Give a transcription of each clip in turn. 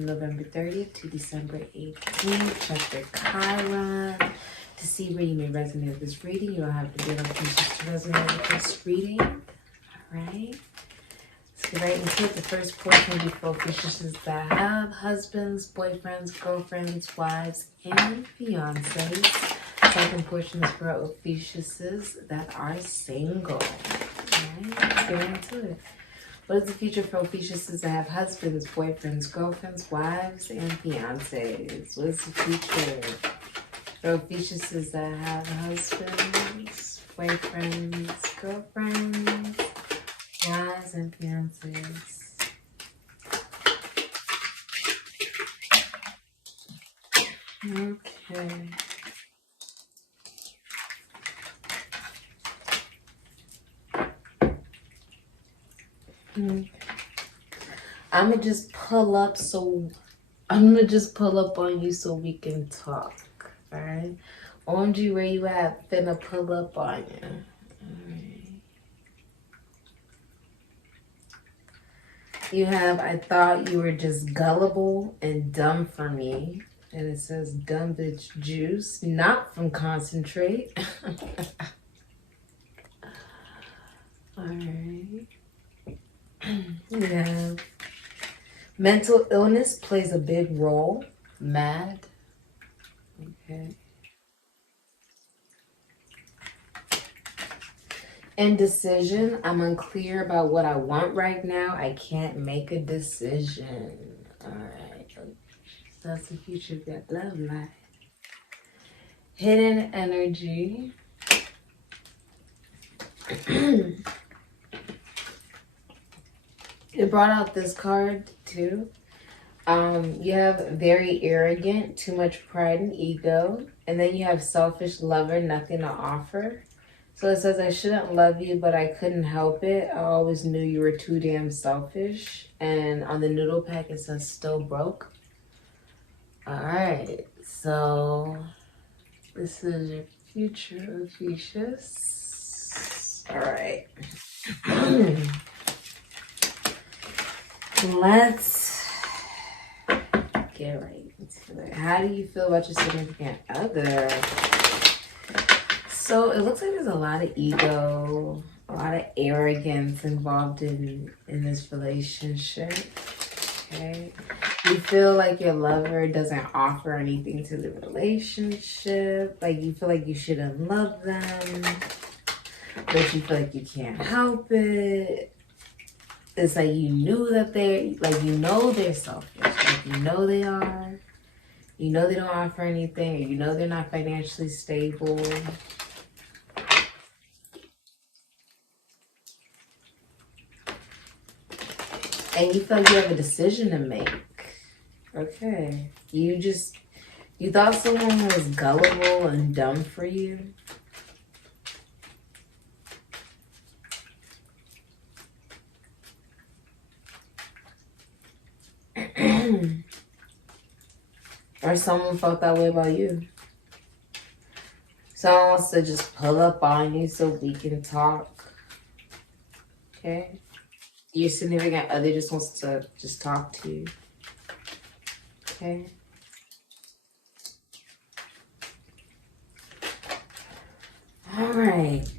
from November 30th to December 18th. Check your Chiron to see where you may resonate with this reading. You don't have to be on Ophiuchus to resonate with this reading. Alright. Let's get right into it. The first portion will be for Ophiuchuses that have husbands, boyfriends, girlfriends, wives, and fiancés. Second portion is for Ophiuchuses that are single. Alright, let's get into it. What is the future for Ophiuchuses that have husbands, boyfriends, girlfriends, wives, and fiancés? What is the future for Ophiuchuses that have husbands, boyfriends, girlfriends, wives, and fiancés? Okay. I'm gonna just pull up on you so we can talk. Alright. OMG, where you at? Finna pull up on you. Alright. You have, I thought you were just gullible and dumb for me. And it says dumb bitch juice, not from concentrate. Alright. We have mental illness plays a big role. Mad. Okay. Indecision. I'm unclear about what I want right now. I can't make a decision. Alright. So that's the future of that love life. Hidden energy. It brought out this card too. You have very arrogant, too much pride and ego. And then you have selfish lover, nothing to offer. So it says, I shouldn't love you, but I couldn't help it. I always knew you were too damn selfish. And on the noodle pack, it says still broke. All right. So this is your future, Ophiuchus. All right. Let's get right into it. How do you feel about your significant other? So it looks like there's a lot of ego, a lot of arrogance involved in this relationship. Okay. You feel like your lover doesn't offer anything to the relationship. Like you feel like you shouldn't love them, but you feel like you can't help it. It's like you knew that they're, like, you know they're selfish. Like, you know they are. You know they don't offer anything. Or you know they're not financially stable. And you feel like you have a decision to make. Okay. You thought someone was gullible and dumb for you. Or someone felt that way about you. Someone wants to just pull up on you so we can talk. Okay? Your significant other just wants to just talk to you. Okay? All right.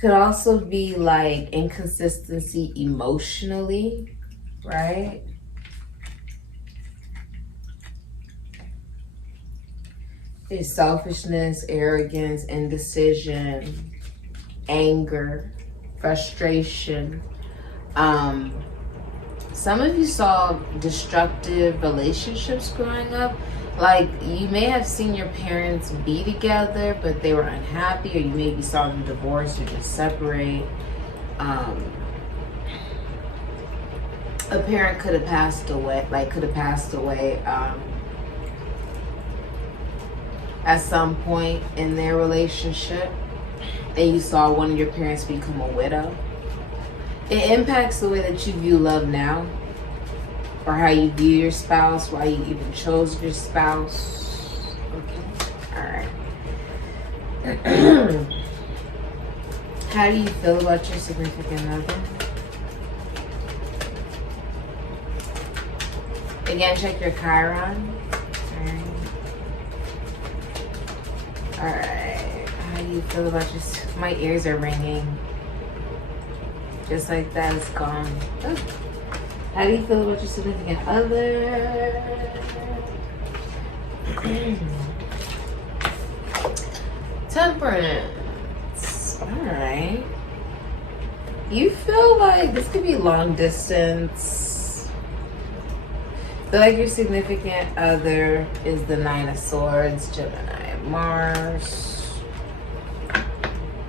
Could also be like inconsistency emotionally, right? There's selfishness, arrogance, indecision, anger, frustration. Some of you saw destructive relationships growing up. Like, you may have seen your parents be together, but they were unhappy, or you maybe saw them divorce or just separate. A parent could have passed away, at some point in their relationship, and you saw one of your parents become a widow. It impacts the way that you view love now, or how you view your spouse, why you even chose your spouse. Okay, all right. How do you feel about your significant other? Again, check your Chiron. Alright. How do you feel about your... My ears are ringing. Just like that, it's gone. Oh. How do you feel about your significant other? Temperance. Alright. You feel like this could be long distance. I feel like your significant other is the Nine of Swords, Gemini, Mars.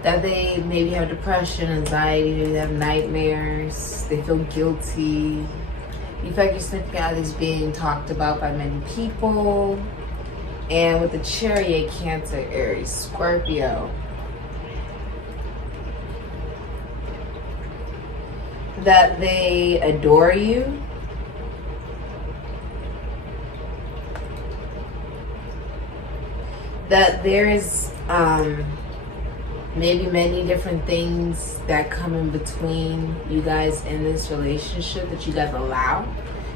That they maybe have depression, anxiety, maybe they have nightmares, they feel guilty. You feel like your significant other is being talked about by many people. And with the Chariot, Cancer, Aries, Scorpio. That they adore you. That there is maybe many different things that come in between you guys in this relationship that you guys allow.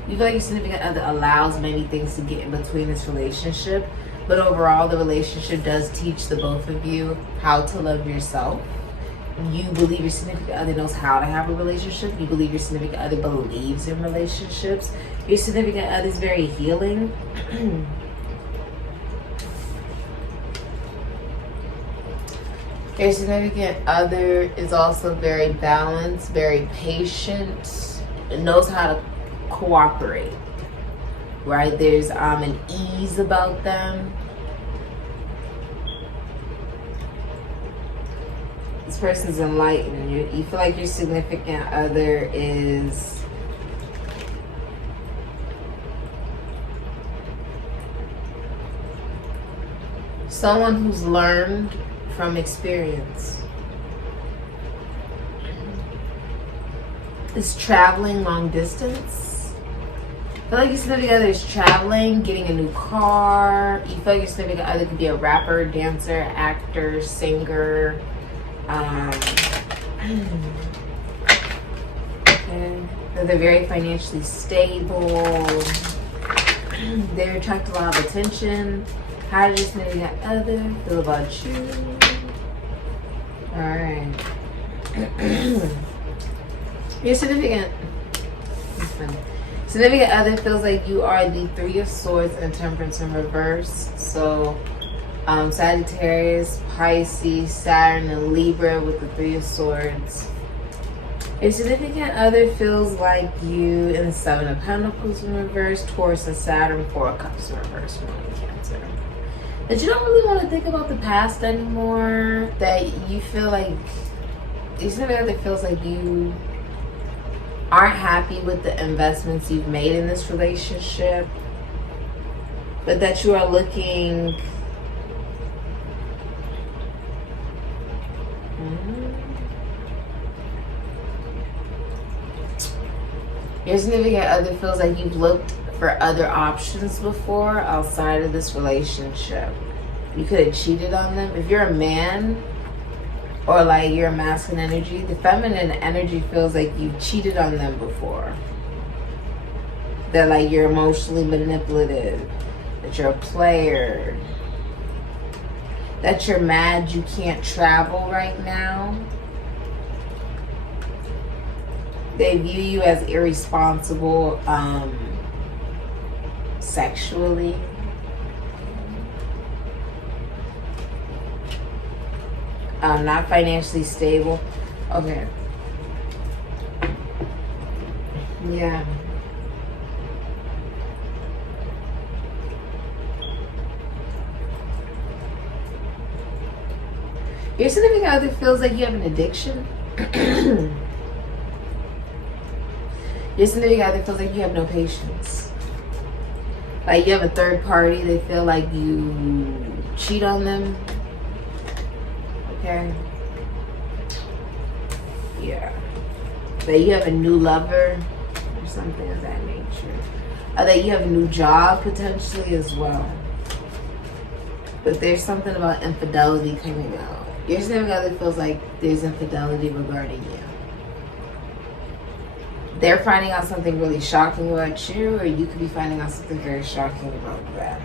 You feel like your significant other allows many things to get in between this relationship, but overall the relationship does teach the both of you how to love yourself. You believe your significant other knows how to have a relationship. You believe your significant other believes in relationships. Your significant other is very healing. Your significant other is also very balanced, very patient, and knows how to cooperate, right? There's an ease about them. This person's enlightened. You feel like your significant other is someone who's learned from experience. Is traveling long distance. I feel like your significant other is traveling, getting a new car. You feel like your significant other could be a rapper, dancer, actor, singer. Okay. They're very financially stable. They attract a lot of attention. How does your significant other feel about you? Alright. Your significant other feels like you are the Three of Swords and Temperance in reverse. So Sagittarius, Pisces, Saturn, and Libra with the Three of Swords. Your significant other feels like you in the Seven of Pentacles in reverse, Taurus and Saturn, Four of Cups in reverse, Moon and Cancer. That you don't really want to think about the past anymore. That you feel like your significant other feels like you aren't happy with the investments you've made in this relationship, but that you are looking your significant other feels like you've looked for other options before outside of this relationship. You could have cheated on them. If you're a man or like you're a masculine energy, the feminine energy feels like you've cheated on them before. That like you're emotionally manipulative, that you're a player, that you're mad you can't travel right now. They view you as irresponsible sexually. Not financially stable. Okay. Yeah. Your significant other feels like you have an addiction. Your significant other feels like you have no patience. Like you have a third party, they feel like you cheat on them. Okay. Yeah. That you have a new lover or something of that nature. Or that you have a new job potentially as well. But there's something about infidelity coming out. Your significant other feels like there's infidelity regarding you. They're finding out something really shocking about you, or you could be finding out something very shocking about them.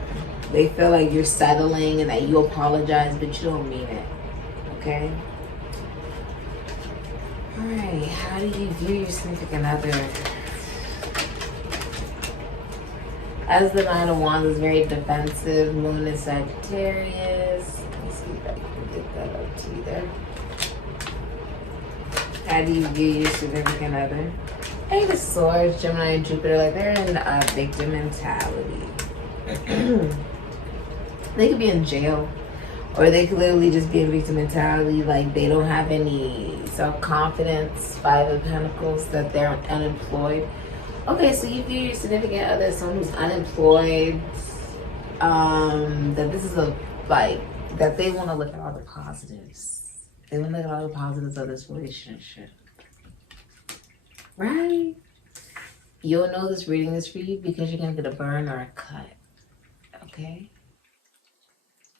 They feel like you're settling and that you apologize, but you don't mean it. Okay? Alright, how do you view your significant other? As the Nine of Wands is very defensive, Moon is Sagittarius. Let me see if I can get that up to you there. How do you view your significant other? Eight of Swords, Gemini and Jupiter, like they're in a victim mentality. They could be in jail, or they could literally just be in victim mentality, like they don't have any self-confidence. Five of Pentacles, that they're unemployed. Okay, so you view your significant other as someone who's unemployed, that this is that they want to look at all the positives. They want to look at all the positives of this relationship. Right? You'll know this reading is for you because you're going to get a burn or a cut. Okay?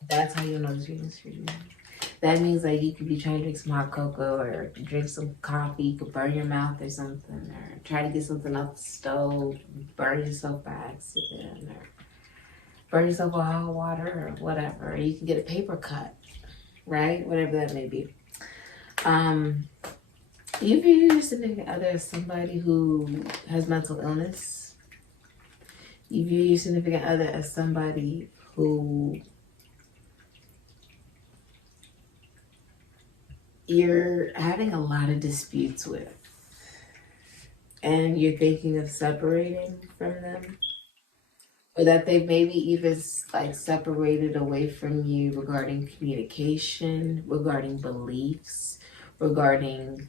That's how you'll know this reading is for you. That means like you could be trying to drink some hot cocoa or drink some coffee. You could burn your mouth or something, or try to get something off the stove, burn yourself by accident, or burn yourself with hot water or whatever. Or you can get a paper cut, right? Whatever that may be. You view your significant other as somebody who has mental illness. You view your significant other as somebody who you're having a lot of disputes with, and you're thinking of separating from them, or that they've maybe even like separated away from you regarding communication, regarding beliefs, regarding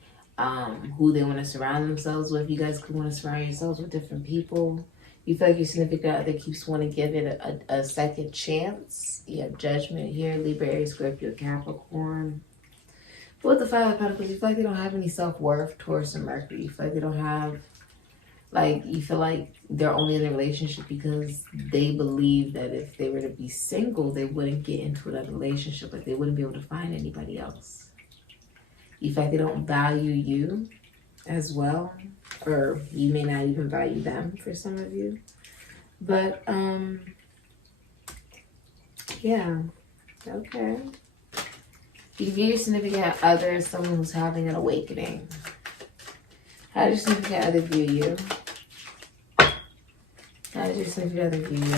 who they want to surround themselves with. You guys could want to surround yourselves with different people. You feel like your significant other keeps wanting to give it a second chance. You have Judgment here, Libra, Aries, Scorpio, Capricorn. But with the Five of Pentacles, you feel like they don't have any self-worth towards the Mercury. You feel like they don't have, you feel like they're only in a relationship because they believe that if they were to be single, they wouldn't get into that relationship. Like they wouldn't be able to find anybody else. You feel like they don't value you as well, or you may not even value them for some of you. But, yeah, okay. You view your significant other as someone who's having an awakening. How does your significant other view you? How does your significant other view you?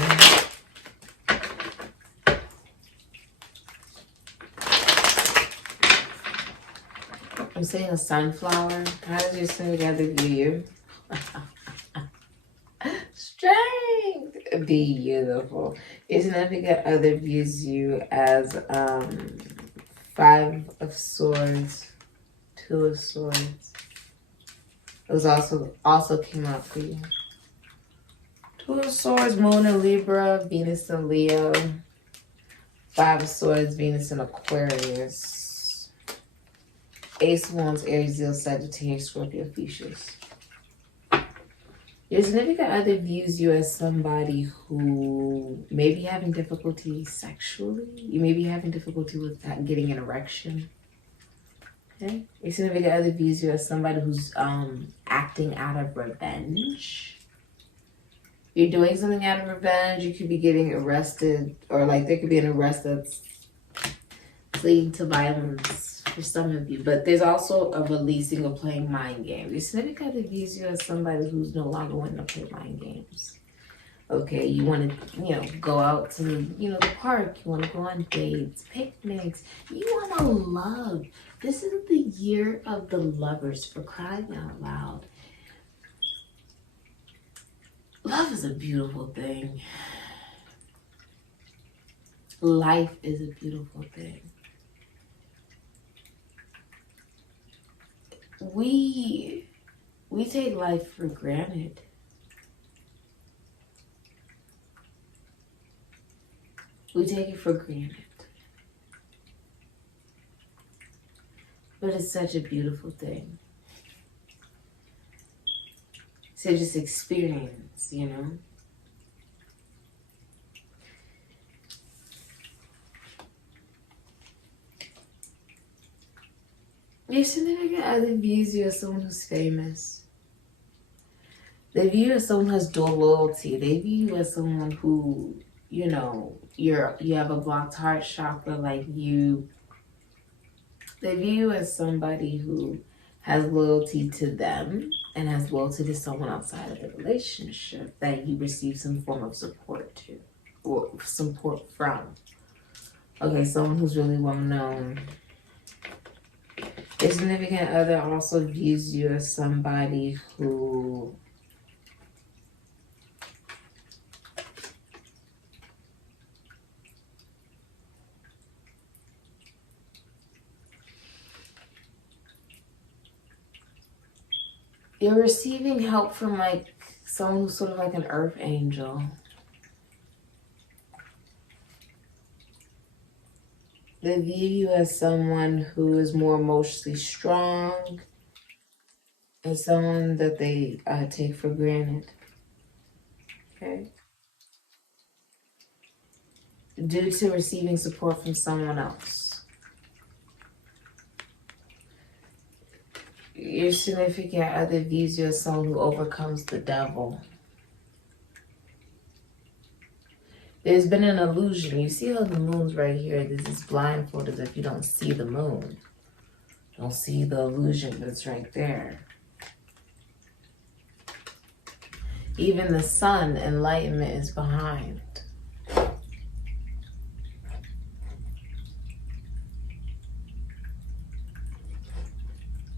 I'm saying a sunflower. How does your significant other view you? Strength. Beautiful. Your significant other views you as Five of Swords, Two of Swords. It was also came out for you. Two of Swords, Moon in Libra, Venus in Leo. Five of Swords, Venus in Aquarius. Ace of Wands, Aries, Leo, Sagittarius, Scorpio, Ophiuchus. Your significant other views you as somebody who may be having difficulty sexually. You may be having difficulty with getting an erection. Okay? Your significant other views you as somebody who's acting out of revenge. You're doing something out of revenge. You could be getting arrested, or like there could be an arrest that's leading to violence for some of you. But there's also a releasing of playing mind games. Your significant other views you as somebody who's no longer wanting to play mind games. Okay, you want to, go out to, the park. You want to go on dates, picnics. You want to love. This is the year of the lovers, for crying out loud. Love is a beautiful thing. Life is a beautiful thing. We take life for granted. We take it for granted. But it's such a beautiful thing. To just experience, Your significant other views you as someone who's famous. They view you as someone who has dual loyalty. They view you as someone who, you know, you have a blocked heart chakra, like you. They view you as somebody who has loyalty to them and has loyalty to someone outside of the relationship that you receive some form of support to or support from. Okay, someone who's really well known. Your significant other also views you as somebody who you're receiving help from, like, someone who's sort of like an earth angel. They view you as someone who is more emotionally strong and someone that they take for granted. Okay? Due to receiving support from someone else. Your significant other views you as someone who overcomes the devil. There's been an illusion. You see how the moon's right here? This is blindfold as if you don't see the moon. Don't see the illusion, but it's right there. Even the sun, enlightenment is behind.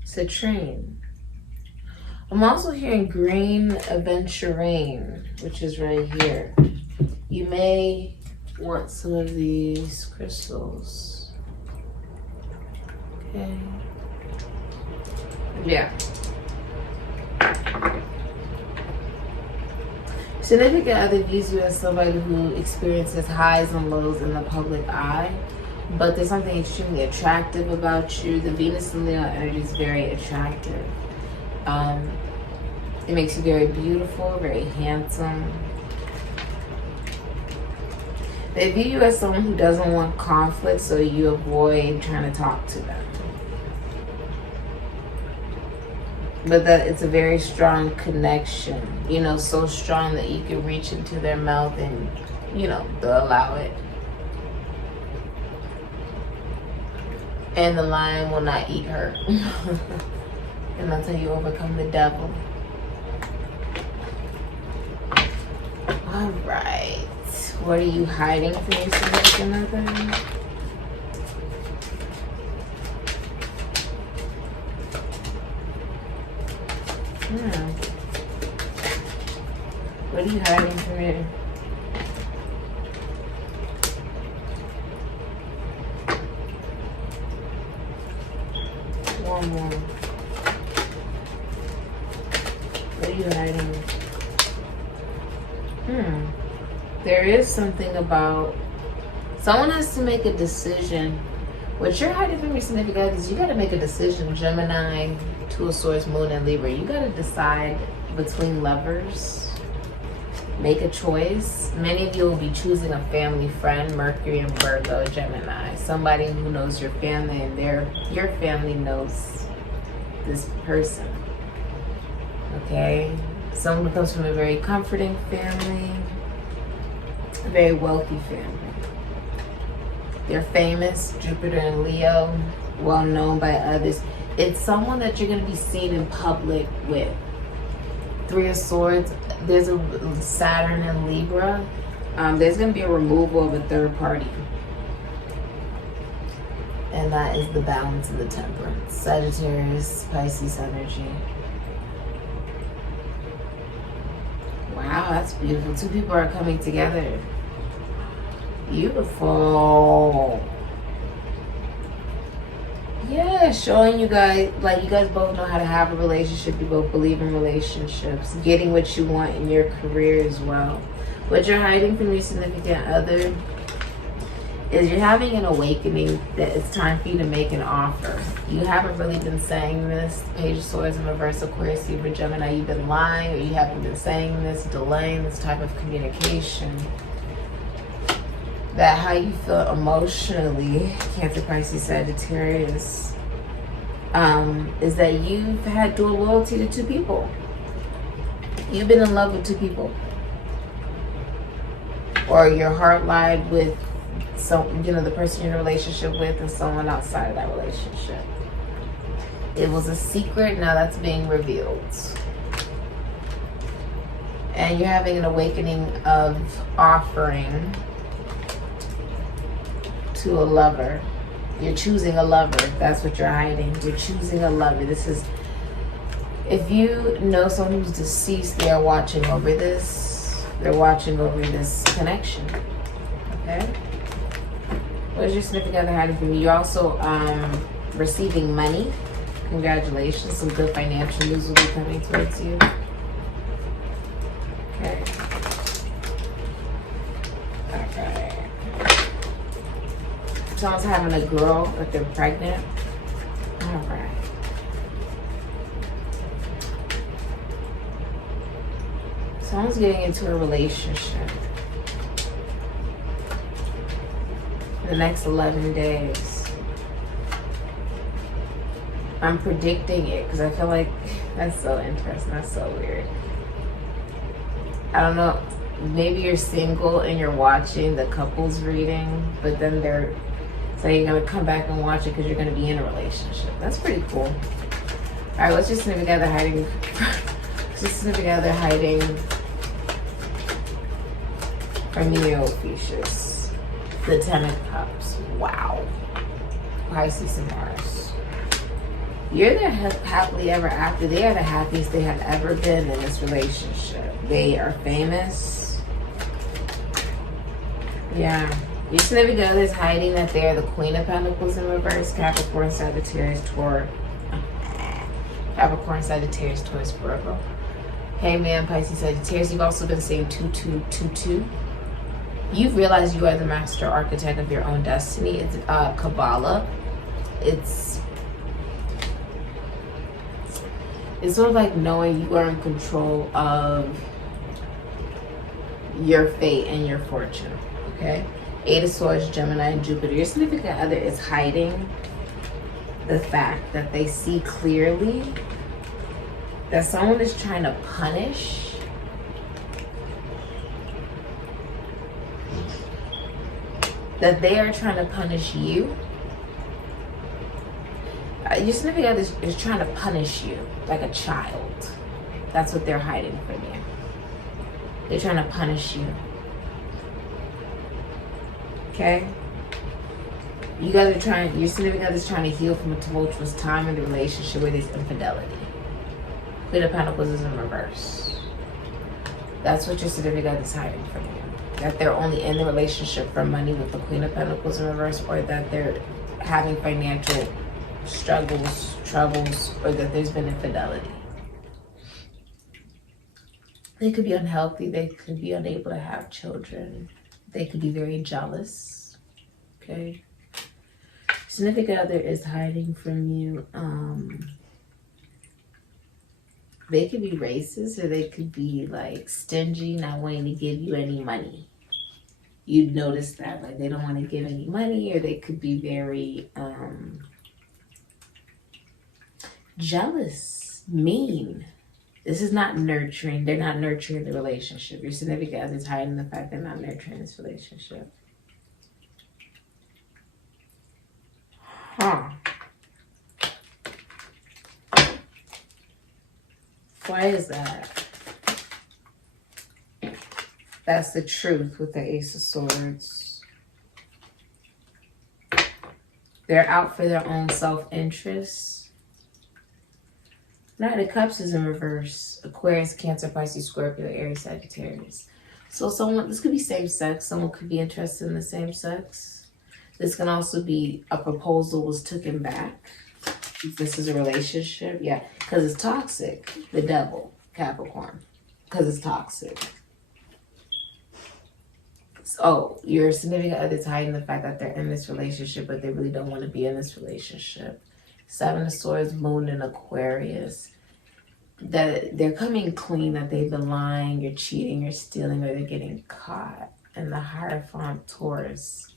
Citrine. I'm also hearing green aventurine, which is right here. You may want some of these crystals. Okay. Yeah. Significant other views you as somebody who experiences highs and lows in the public eye, but there's something extremely attractive about you. The Venus and Leo energy is very attractive. It makes you very beautiful, very handsome. They view you as someone who doesn't want conflict, so you avoid trying to talk to them. But that it's a very strong connection, you know, so strong that you can reach into their mouth and, you know, they'll allow it. And the lion will not eat her. And that's how you overcome the devil. All right. What are you hiding from your significant other? What are you hiding from your... One more. What are you hiding? There is something about... Someone has to make a decision. What you're hiding from your significant other is you got to make a decision. Gemini, Two of Swords, Moon, and Libra. You got to decide between lovers. Make a choice. Many of you will be choosing a family friend, Mercury and Virgo, Gemini. Somebody who knows your family and your family knows this person. Okay? Someone who comes from a very comforting family, a very wealthy family. They're famous, Jupiter and Leo, well known by others. It's someone that you're going to be seen in public with. Three of Swords, there's a Saturn and Libra. There's going to be a removal of a third party. And that is the balance of the temperance. Sagittarius, Pisces energy. Wow, that's beautiful. Two people are coming together. Beautiful. Yeah, showing you guys, like, you guys both know how to have a relationship. You both believe in relationships. Getting what you want in your career as well. What you're hiding from your significant other is you're having an awakening that it's time for you to make an offer. You haven't really been saying this. Page of Swords in reverse, Aquarius, Libra, Gemini. You've been lying, or you haven't been saying this, delaying this type of communication. That how you feel emotionally, Cancer, Pisces, Sagittarius. Wow, that's beautiful. Two people are coming together. Beautiful. Yeah, showing you guys, like, you guys both know how to have a relationship. You both believe in relationships. Getting what you want in your career as well. What you're hiding from your significant other is you're having an awakening that it's time for you to make an offer. You haven't really been saying this. Page of Swords in reverse, Aquarius, Libra, Gemini. You've been lying, or you haven't been saying this, delaying this type of communication. That how you feel emotionally, Cancer, Pisces, Sagittarius. is that you've had dual loyalty to two people. You've been in love with two people. Or your heart lied with the person you're in a relationship with and someone outside of that relationship. It was a secret, now that's being revealed. And you're having an awakening of offering to a lover. You're choosing a lover. That's what you're hiding. You're choosing a lover. This is, if you know someone who's deceased, they are watching over this. They're watching over this connection. Okay? What is your significant other hiding from you? You're also receiving money. Congratulations. Some good financial news will be coming towards you. Okay. Okay. Someone's having a girl, but they're pregnant. All right. Someone's getting into a relationship in the next 11 days. I'm predicting it because I feel like that's so interesting. That's so weird. I don't know. Maybe you're single and you're watching the couples reading, but then they're saying you're going to come back and watch it because you're going to be in a relationship. That's pretty cool. All right, let's just snip together hiding. Just snip together hiding from you, Ophiuchus. The 10 of Cups. Wow. Pisces and Mars. You're their happily ever after. They are the happiest they have ever been in this relationship. They are famous. Yeah. Your significant other is hiding that they are the Queen of Pentacles in reverse. Capricorn, Sagittarius, Taurus. Capricorn, Sagittarius, Taurus, Virgo. Hey man, Pisces, Sagittarius. You've also been saying 2222. You've realized you are the master architect of your own destiny. It's Kabbalah. It's sort of like knowing you are in control of your fate and your fortune, okay? 8 of Swords, Gemini, and Jupiter. Your significant other is hiding the fact that they see clearly that someone is trying to punish that they are trying to punish you. Your significant other is trying to punish you like a child. That's what they're hiding from you. They're trying to punish you. Okay? You guys are trying, your significant other is trying to heal from a tumultuous time in the relationship where there's infidelity. Queen of Pentacles is in reverse. That's what your significant other is hiding from you. That they're only in the relationship for money with the Queen of Pentacles in reverse, or that they're having financial struggles, troubles, or that there's been infidelity. They could be unhealthy. They could be unable to have children. They could be very jealous. Okay. Significant other is hiding from you. They could be racist, or they could be like stingy, not wanting to give you any money. You'd notice that, like they don't want to give any money, or they could be very jealous, mean. This is not nurturing. They're not nurturing the relationship. Your significant other is hiding the fact they're not nurturing this relationship. Huh. Why is that? That's the truth with the Ace of Swords. They're out for their own self-interest. Knight of Cups is in reverse. Aquarius, Cancer, Pisces, Scorpio, Aries, Sagittarius. So someone, this could be same sex. Someone could be interested in the same sex. This can also be a proposal was taken back. If this is a relationship, yeah, because it's toxic. The devil, Capricorn, because it's toxic. So your significant other is hiding the fact that they're in this relationship, but they really don't want to be in this relationship. 7 of Swords, Moon, and Aquarius. That they're coming clean, that they've been lying, you're cheating, you're stealing, or they're getting caught. And the Hierophant, Taurus.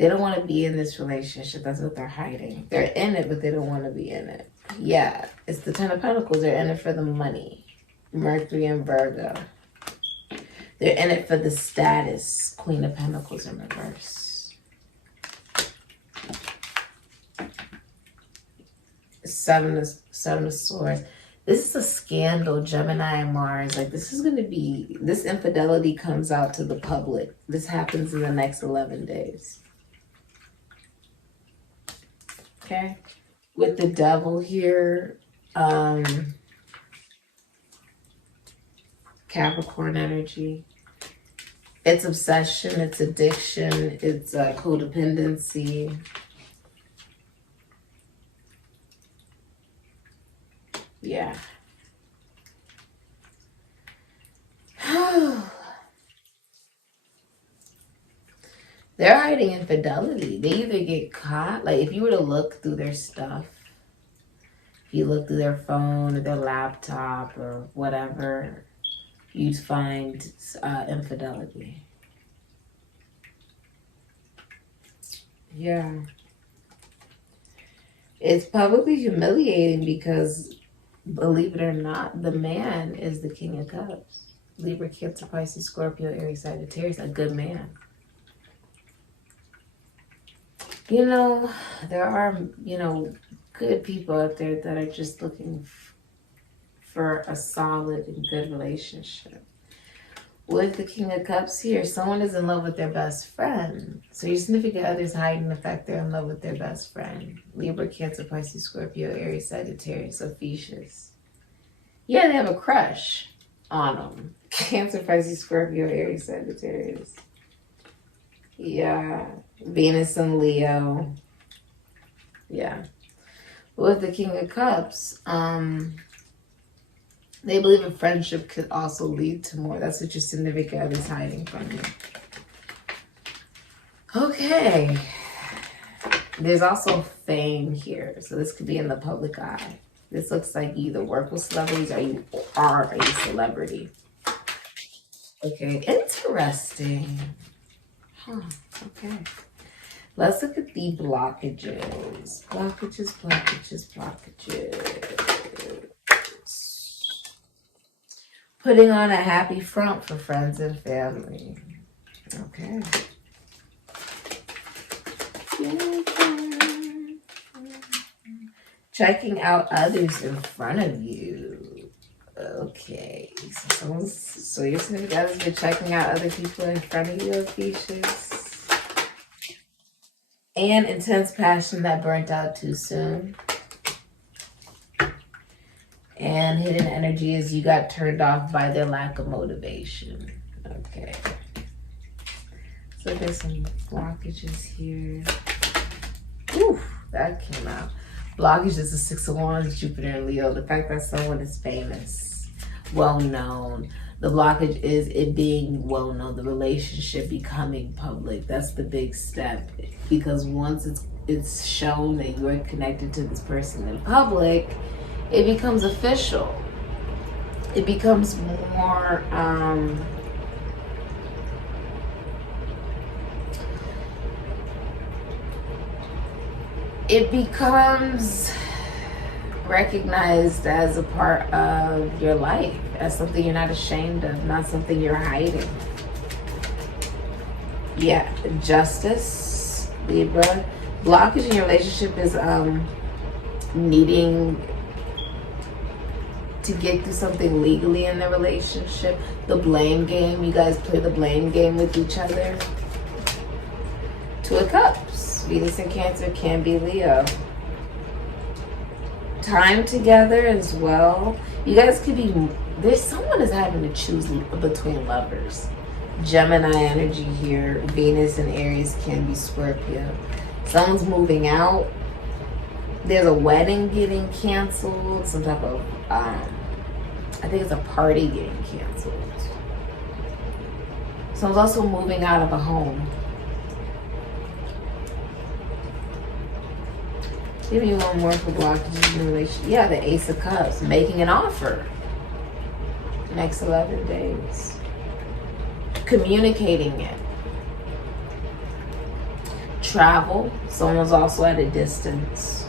They don't want to be in this relationship. That's what they're hiding. They're in it, but they don't want to be in it. Yeah, it's the Ten of Pentacles. They're in it for the money. Mercury and Virgo. They're in it for the status. Queen of Pentacles in reverse. Seven of Swords. This is a scandal, Gemini and Mars. Like, this is going to be, this infidelity comes out to the public. This happens in the next 11 days. Okay? With the Devil here, Capricorn energy. It's obsession, it's addiction, it's codependency. Yeah. They're hiding infidelity. They either get caught, like if you were to look through their stuff, if you look through their phone or their laptop or whatever, you'd find infidelity. Yeah. It's publicly humiliating because, believe it or not, the man is the King of Cups. Libra, Cancer, Pisces, Scorpio, Aries, Sagittarius, a good man. You know, there are, you know, good people out there that are just looking for a solid and good relationship. With the King of Cups here, someone is in love with their best friend. So your significant other is hiding the fact they're in love with their best friend. Libra, Cancer, Pisces, Scorpio, Aries, Sagittarius, Ophiuchus. Yeah, they have a crush on them. Cancer, Pisces, Scorpio, Aries, Sagittarius. Yeah. Venus and Leo. Yeah. With the King of Cups, they believe a friendship could also lead to more. That's what your significant other is hiding from you. Okay. There's also fame here. So this could be in the public eye. This looks like you either work with celebrities or you are a celebrity. Okay, interesting. Huh, okay. Let's look at the blockages. Blockages, blockages, blockages. Putting on a happy front for friends and family. Okay. Checking out others in front of you. Okay. So you're saying guys been checking out other people in front of you, Ophiuchus? And intense passion that burnt out too soon. And hidden energy is you got turned off by their lack of motivation. Okay. So there's some blockages here. Oof, that came out. Blockage is the Six of Wands, Jupiter and Leo. The fact that someone is famous, well-known. The blockage is it being well-known, the relationship becoming public. That's the big step. Because once it's shown that you're connected to this person in public, it becomes official. It becomes more, it becomes recognized as a part of your life, as something you're not ashamed of, not something you're hiding. Yeah, justice, Libra. Blockage in your relationship is needing to get through something legally in the relationship. The blame game, you guys play the blame game with each other. Two of Cups, Venus and Cancer can be Leo. Time together as well. You guys could be, there's someone is having to choose between lovers. Gemini energy here, Venus and Aries can be Scorpio. Someone's moving out. There's a wedding getting canceled, some type of, I think it's a party getting canceled. Someone's also moving out of a home. Give me one more for blockages in the relationship. Yeah, the Ace of Cups, making an offer. Next 11 days. Communicating it. Travel. Someone's also at a distance.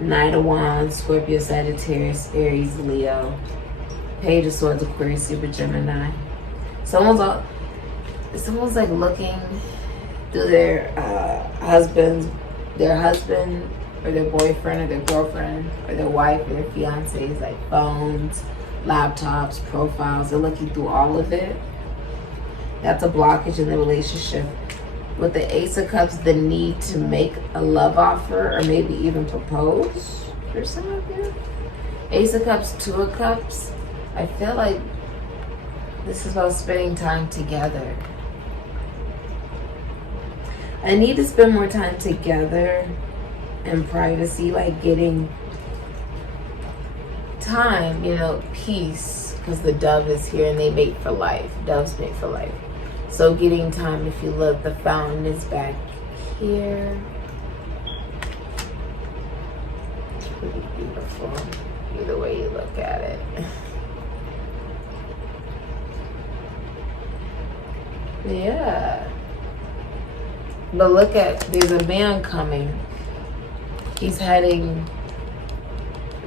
Knight of Wands, Scorpio, Sagittarius, Aries, Leo. Page of Swords, Aquarius, Super Gemini. Someone's like looking through their husband or their boyfriend or their girlfriend or their wife or their fiancés, like phones, laptops, profiles. They're looking through all of it. That's a blockage in the relationship. With the Ace of Cups, the need to make a love offer or maybe even propose for some of you. Ace of Cups, Two of Cups. I feel like this is about spending time together. I need to spend more time together in privacy, like getting time, you know, peace, because the dove is here and they mate for life. Doves mate for life. So getting time, if you look, the fountain is back here. It's pretty beautiful, either way you look at it. Yeah. But look at, there's a man coming. He's heading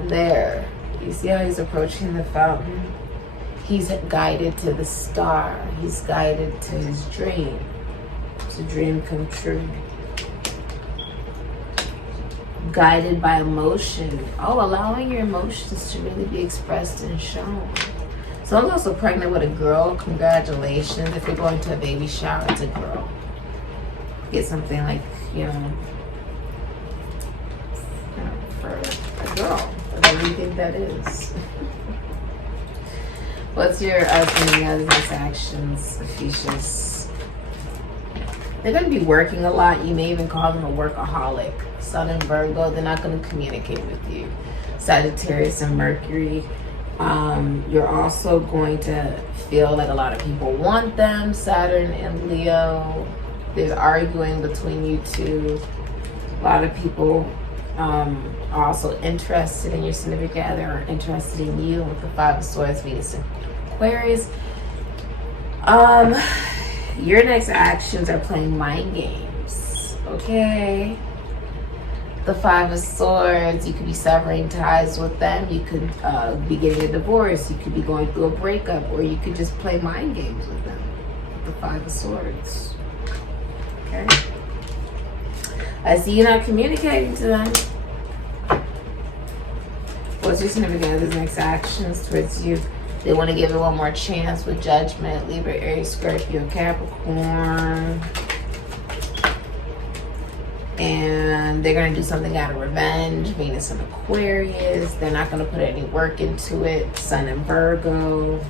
there. You see how he's approaching the fountain? He's guided to the star. He's guided to his dream. It's a dream come true. Guided by emotion. Oh, allowing your emotions to really be expressed and shown. So I'm also pregnant with a girl. Congratulations. If you're going to a baby shower, it's a girl. Get something like, you know, for a girl. Whatever you think that is. What's your significant actions, Ophiuchus? They're going to be working a lot. You may even call them a workaholic. Sun and Virgo, they're not going to communicate with you. Sagittarius and Mercury. You're also going to feel like a lot of people want them. Saturn and Leo. There's arguing between you two. A lot of people are also interested in your significant other or interested in you. With the Five of Swords, Venus and Aquarius. Your next actions are playing mind games. Okay. The Five of Swords, you could be severing ties with them. You could be getting a divorce. You could be going through a breakup, or you could just play mind games with them. The Five of Swords. Okay. I see you're not communicating to them. What's your significant other's next actions towards you? They want to give it one more chance with Judgment, Libra, Aries, Scorpio, Capricorn. And they're going to do something out of revenge. Venus and Aquarius. They're not going to put any work into it. Sun and Virgo.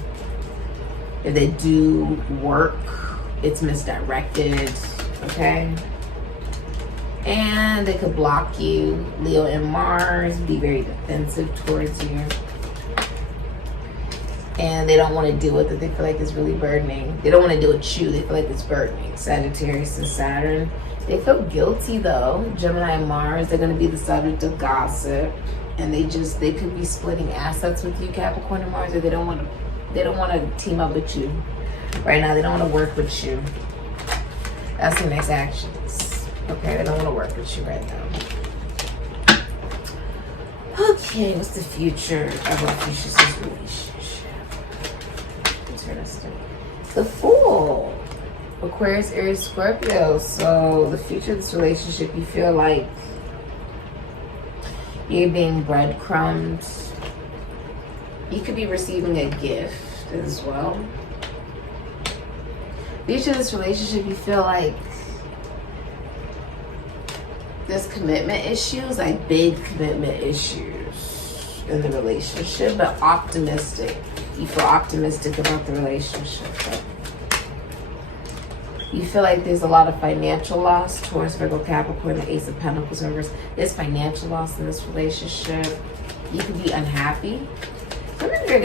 If they do work, it's misdirected. Okay? And they could block you. Leo and Mars. Be very defensive towards you. And they don't want to deal with it. They feel like it's really burdening. They don't want to deal with you. They feel like it's burdening. Sagittarius and Saturn. They feel guilty though. Gemini and Mars, they're going to be the subject of gossip. And they could be splitting assets with you, Capricorn and Mars, or they don't want to team up with you. Right now, they don't want to work with you. That's the next actions. Okay, they don't want to work with you right now. Okay, what's the future of Ophiuchus' relationship? Interesting. The Fool. Aquarius, Aries, Scorpio. So the future of this relationship, you feel like you're being breadcrumbs. You could be receiving a gift as well. Future of this relationship, you feel like there's commitment issues, like big commitment issues in the relationship, but optimistic. You feel optimistic about the relationship. You feel like there's a lot of financial loss towards Virgo, Capricorn, the Ace of Pentacles reverse. There's financial loss in this relationship. You could be unhappy. Sometimes you're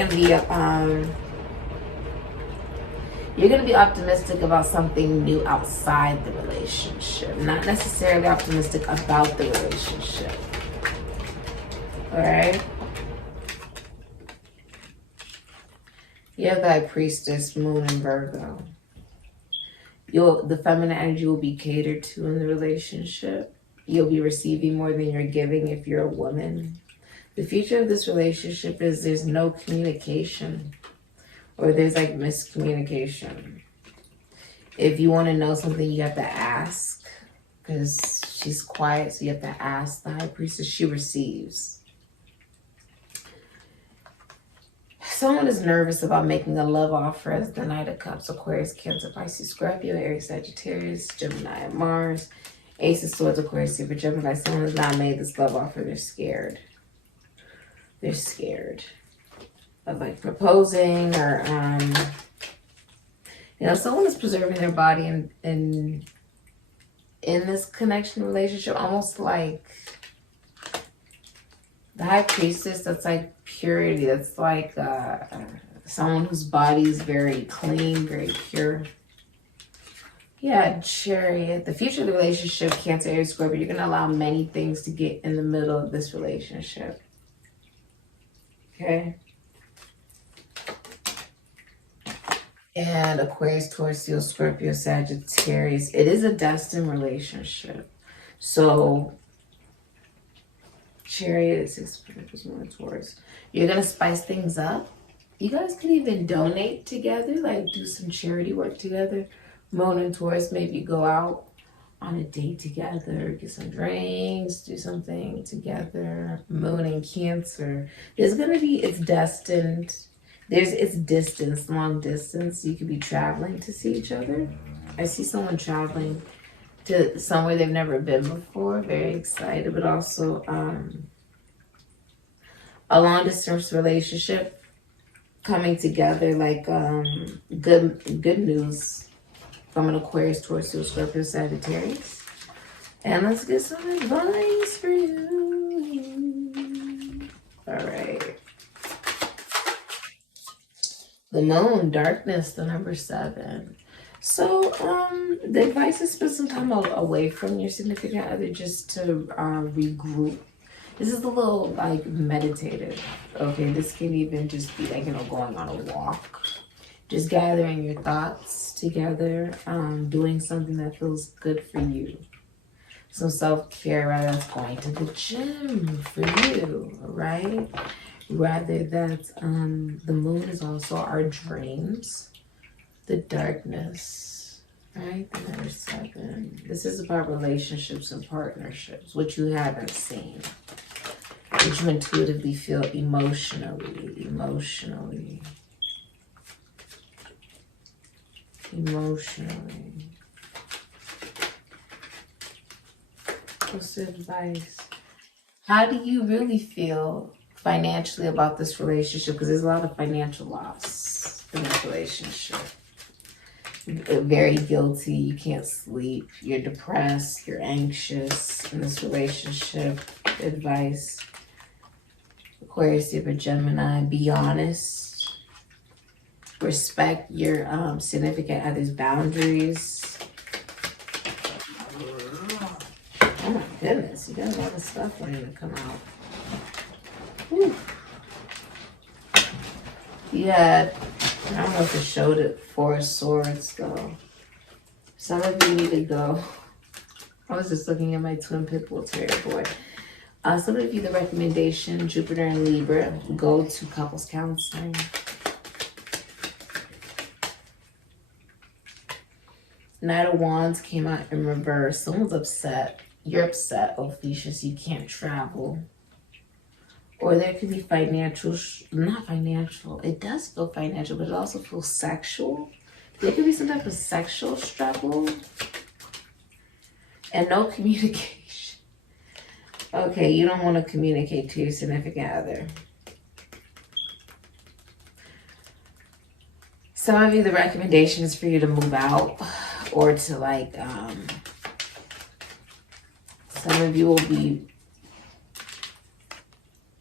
gonna be optimistic about something new outside the relationship. Not necessarily optimistic about the relationship. Alright? You have that Priestess, Moon, and Virgo. The feminine energy will be catered to in the relationship. You'll be receiving more than you're giving if you're a woman. The future of this relationship is there's no communication, or there's like miscommunication. If you want to know something, you have to ask, because she's quiet, so you have to ask the high priestess. She receives. Someone is nervous about making a love offer as the Knight of Cups, Aquarius, Cancer, Pisces, Scorpio, Aries, Sagittarius, Gemini, and Mars, Ace of Swords, Aquarius, Super Gemini. Someone has not made this love offer. They're scared. They're scared of like proposing, or you know, someone is preserving their body in this connection relationship, almost like the high priestess. That's like purity. That's like someone whose body is very clean, very pure. Yeah, Chariot. The future of the relationship, Cancer, Aries, Scorpio. You're gonna allow many things to get in the middle of this relationship. Okay. And Aquarius, Taurus, Leo, Scorpio, Sagittarius. It is a destined relationship. So, Chariot, 6 Pentacles, Moon, Taurus. You're going to spice things up. You guys can even donate together, like do some charity work together. Moon and Taurus, maybe go out on a date together, get some drinks, do something together. Moon and Cancer. There's going to be, it's destined. It's distance, long distance. You could be traveling to see each other. I see someone traveling to somewhere they've never been before. Very excited, but also a long distance relationship coming together, like good news from an Aquarius, Taurus, Leo, Scorpio, Sagittarius. And let's get some advice for you. All right. The Moon, darkness, the number 7. So, the advice is spend some time away from your significant other, just to regroup. This is a little like meditative. Okay, this can even just be like, you know, going on a walk, just gathering your thoughts together, doing something that feels good for you. Some self-care, rather that's going to the gym for you, right? Rather that the moon is also our dreams, the darkness, right? The number 7. This is about relationships and partnerships, what you haven't seen, what you intuitively feel emotionally. What's the advice? How do you really feel financially about this relationship? Because there's a lot of financial loss in this relationship. Very guilty, you can't sleep, you're depressed, you're anxious in this relationship. Advice, Aquarius, Libra, Gemini, be honest. Respect your significant other's boundaries. Oh my goodness, you got a lot of stuff ready to come out. Whew. You had, I don't know if it showed it, 4 swords though. Some of you need to go. I was just looking at my twin pit bull terrier boy. Some of you, the recommendation, Jupiter and Libra, go to couples counseling. Knight of Wands came out in reverse. Someone's upset. You're upset, Ophiuchus, you can't travel. Or there could be financial, not financial, it does feel financial, but it also feels sexual. There could be some type of sexual struggle. And no communication. Okay, you don't want to communicate to your significant other. Some of you, the recommendation is for you to move out, or to like, some of you will be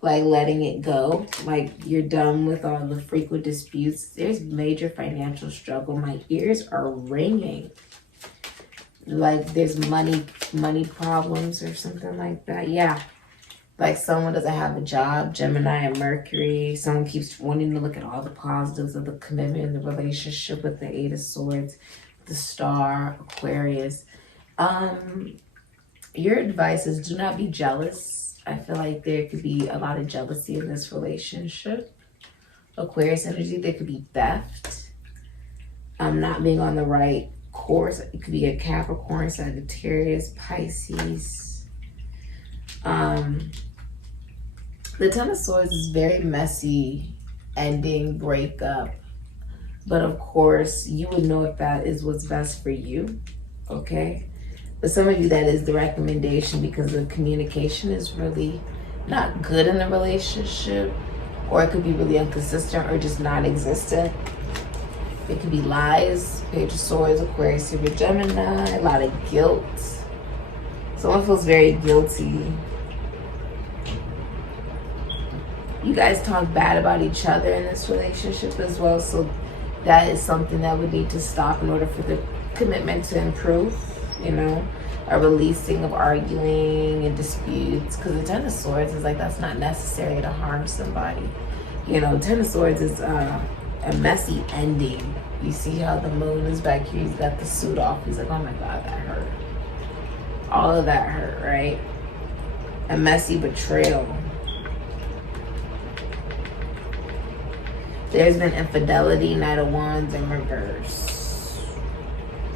like letting it go, like you're done with all the frequent disputes. There's major financial struggle. My ears are ringing. Like there's money problems or something like that. Yeah, like someone doesn't have a job, Gemini and Mercury. Someone keeps wanting to look at all the positives of the commitment in the relationship with the 8 of Swords, the Star, Aquarius. Your advice is do not be jealous. I feel like there could be a lot of jealousy in this relationship. Aquarius energy, there could be theft. Not being on the right course. It could be a Capricorn, Sagittarius, Pisces. The Ten of Swords is very messy, ending, breakup. But of course, you would know if that is what's best for you, okay? But some of you, that is the recommendation because the communication is really not good in the relationship, or it could be really inconsistent or just non-existent. It could be lies, Page of Swords, Aquarius, Libra, Gemini, a lot of guilt. Someone feels very guilty. You guys talk bad about each other in this relationship as well, so that is something that would need to stop in order for the commitment to improve, you know, a releasing of arguing and disputes, because the Ten of Swords is like, that's not necessary to harm somebody. You know, Ten of Swords is a messy ending. You see how the moon is back here, he's got the suit off, he's like, oh my God, that hurt. All of that hurt, right? A messy betrayal. There's been infidelity, Knight of Wands in reverse.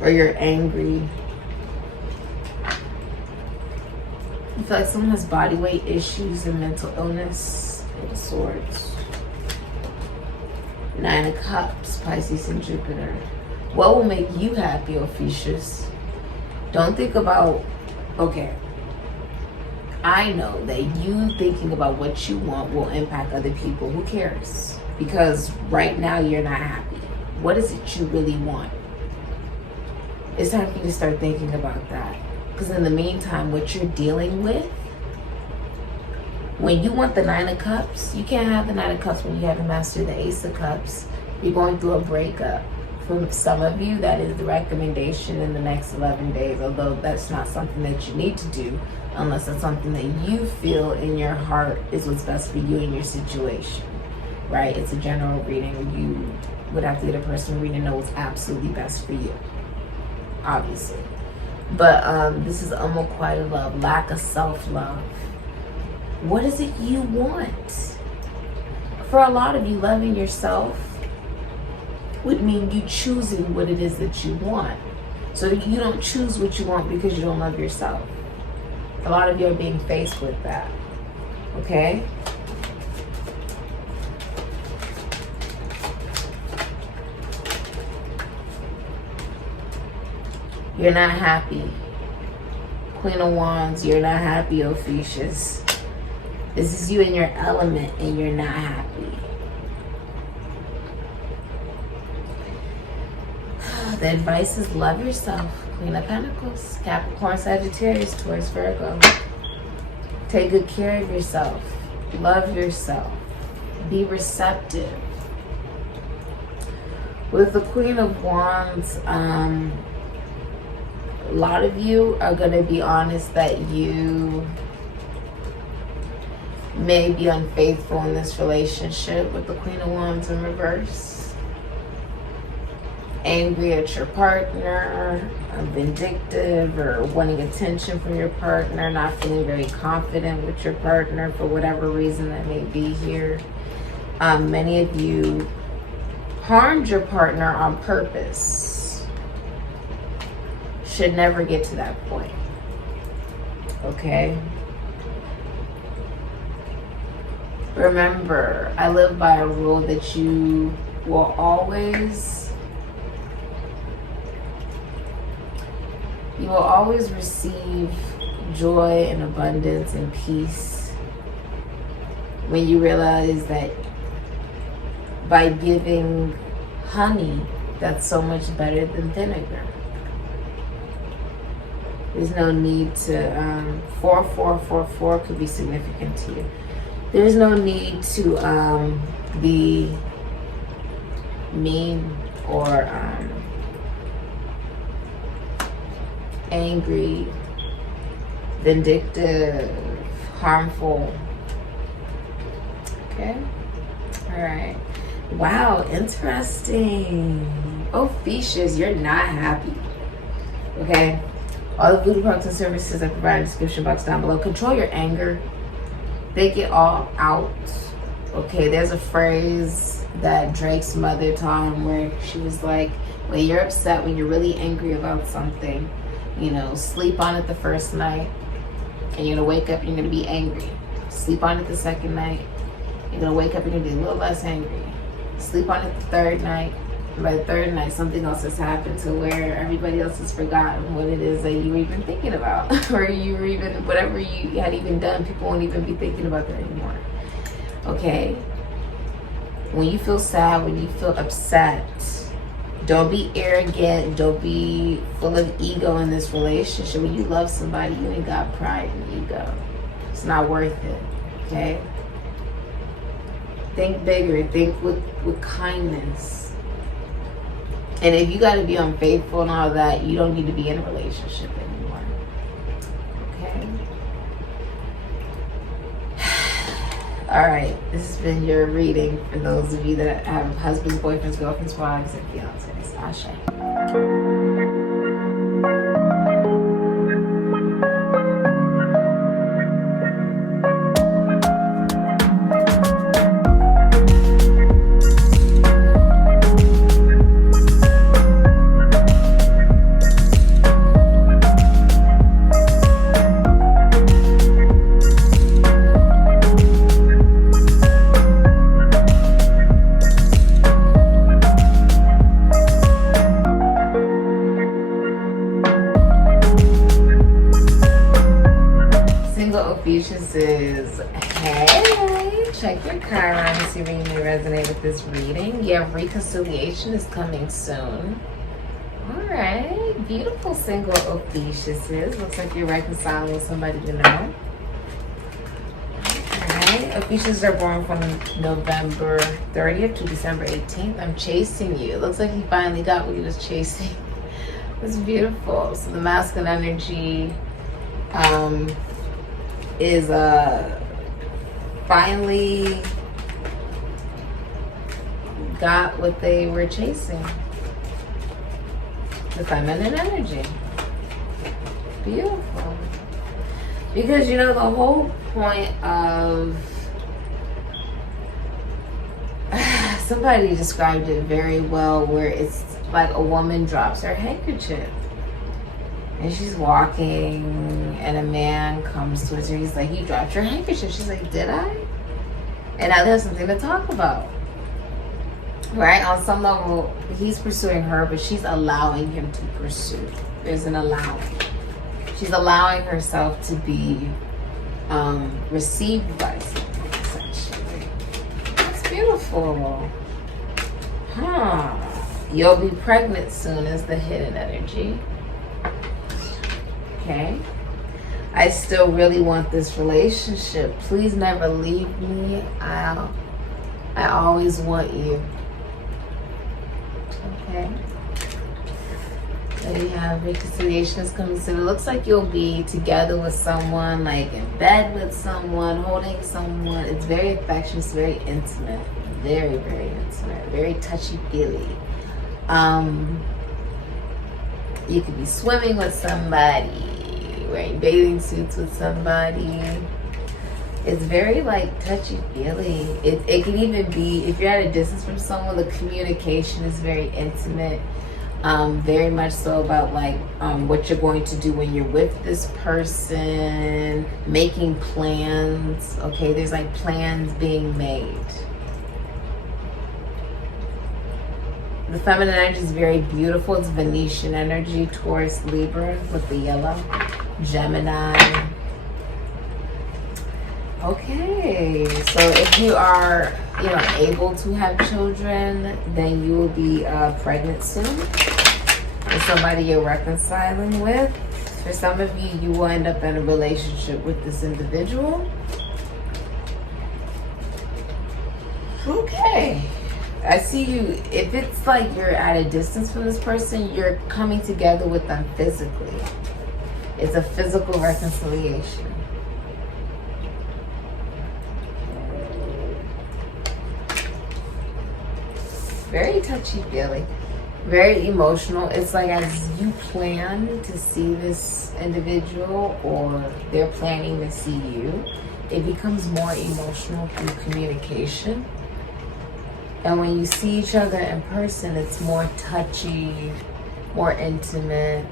Or you're angry. You feel like someone has body weight issues and mental illness. Eight of Swords. Nine of Cups, Pisces and Jupiter. What will make you happy, Ophiuchus? Don't think about, okay, I know that you thinking about what you want will impact other people. Who cares? Because right now you're not happy. What is it you really want? It's time for you to start thinking about that. Because in the meantime, what you're dealing with, when you want the Nine of Cups, you can't have the Nine of Cups when you haven't mastered the Ace of Cups. You're going through a breakup. For some of you, that is the recommendation in the next 11 days, although that's not something that you need to do unless it's something that you feel in your heart is what's best for you in your situation. Right? It's a general reading. You would have to get a personal reading to know what's absolutely best for you, obviously. But this is unrequited love, lack of self-love. What is it you want? For a lot of you, loving yourself would mean you choosing what it is that you want. So that you don't choose what you want because you don't love yourself. A lot of you are being faced with that. Okay? You're not happy. Queen of Wands, you're not happy, Ophiuchus. This is you in your element and you're not happy. The advice is love yourself. Queen of Pentacles, Capricorn, Sagittarius, Taurus, Virgo. Take good care of yourself. Love yourself. Be receptive. With the Queen of Wands, a lot of you are going to be honest that you may be unfaithful in this relationship with the Queen of Wands in reverse. Angry at your partner, vindictive, or wanting attention from your partner, not feeling very confident with your partner for whatever reason that may be here. Many of you harmed your partner on purpose. Should never get to that point. Okay? Remember, I live by a rule that you will always receive joy and abundance and peace when you realize that by giving honey, that's so much better than vinegar. There's no need to, 4444 could be significant to you. There's no need to be mean or angry, vindictive, harmful. Okay? All right. Wow, interesting. Ophiuchus, you're not happy. Okay? All the voodoo products and services I provide in the description box down below. Control your anger. Take it all out. Okay, there's a phrase that Drake's mother taught him where she was like, when you're upset, when you're really angry about something, you know, sleep on it the first night and you're gonna wake up and you're gonna be angry. Sleep on it the second night, you're gonna wake up and you're gonna be a little less angry. Sleep on it the third night, and by the third night something else has happened to where everybody else has forgotten what it is that you were even thinking about. Or you were even, whatever you had even done, people won't even be thinking about that anymore. Okay? When you feel sad, when you feel upset, don't be arrogant, don't be full of ego in this relationship. When you love somebody, you ain't got pride and ego. It's not worth it, okay? Think bigger, think with kindness. And if you gotta be unfaithful and all that, you don't need to be in a relationship anymore, okay? All right, this has been your reading for those of you that have husbands, boyfriends, girlfriends, wives, and fiancés. Ashe. Ophiuchus is, hey, check your Chiron to see where you may resonate with this reading. Yeah, reconciliation is coming soon. All right, beautiful single Ophiuchuses. Looks like you're reconciling with somebody you know. All right, Ophiuchuses are born from November 30th to December 18th. I'm chasing you. It looks like he finally got what he was chasing. It's beautiful. So the masculine energy, is finally got what they were chasing. The feminine energy. Beautiful. Because you know the whole point of somebody described it very well where it's like a woman drops her handkerchief. And she's walking, and a man comes towards her. He's like, "You dropped your handkerchief." She's like, "Did I?" And now there's something to talk about, right? On some level, he's pursuing her, but she's allowing him to pursue. There's an allowing. She's allowing herself to be received by someone, essentially. That's beautiful. Huh. You'll be pregnant soon is the hidden energy. Okay, I still really want this relationship. Please never leave me. I always want you. Okay. So you have reconciliation is coming soon. It looks like you'll be together with someone, like in bed with someone, holding someone. It's very affectionate, very intimate. Very, very intimate. Very touchy-feely. You could be swimming with somebody, wearing bathing suits with somebody. It's very like touchy-feely. It can even be, if you're at a distance from someone, the communication is very intimate. Very much so about like what you're going to do when you're with this person, making plans. Okay, there's like plans being made. The feminine energy is very beautiful. It's Venetian energy, Taurus, Libra with the yellow, Gemini. Okay, so if you are, able to have children, then you will be pregnant soon with somebody you're reconciling with. For some of you, you will end up in a relationship with this individual. Okay. I see you, if it's like you're at a distance from this person, you're coming together with them physically. It's a physical reconciliation. Very touchy-feely. Very emotional. It's like as you plan to see this individual or they're planning to see you, it becomes more emotional through communication. And when you see each other in person, it's more touchy, more intimate.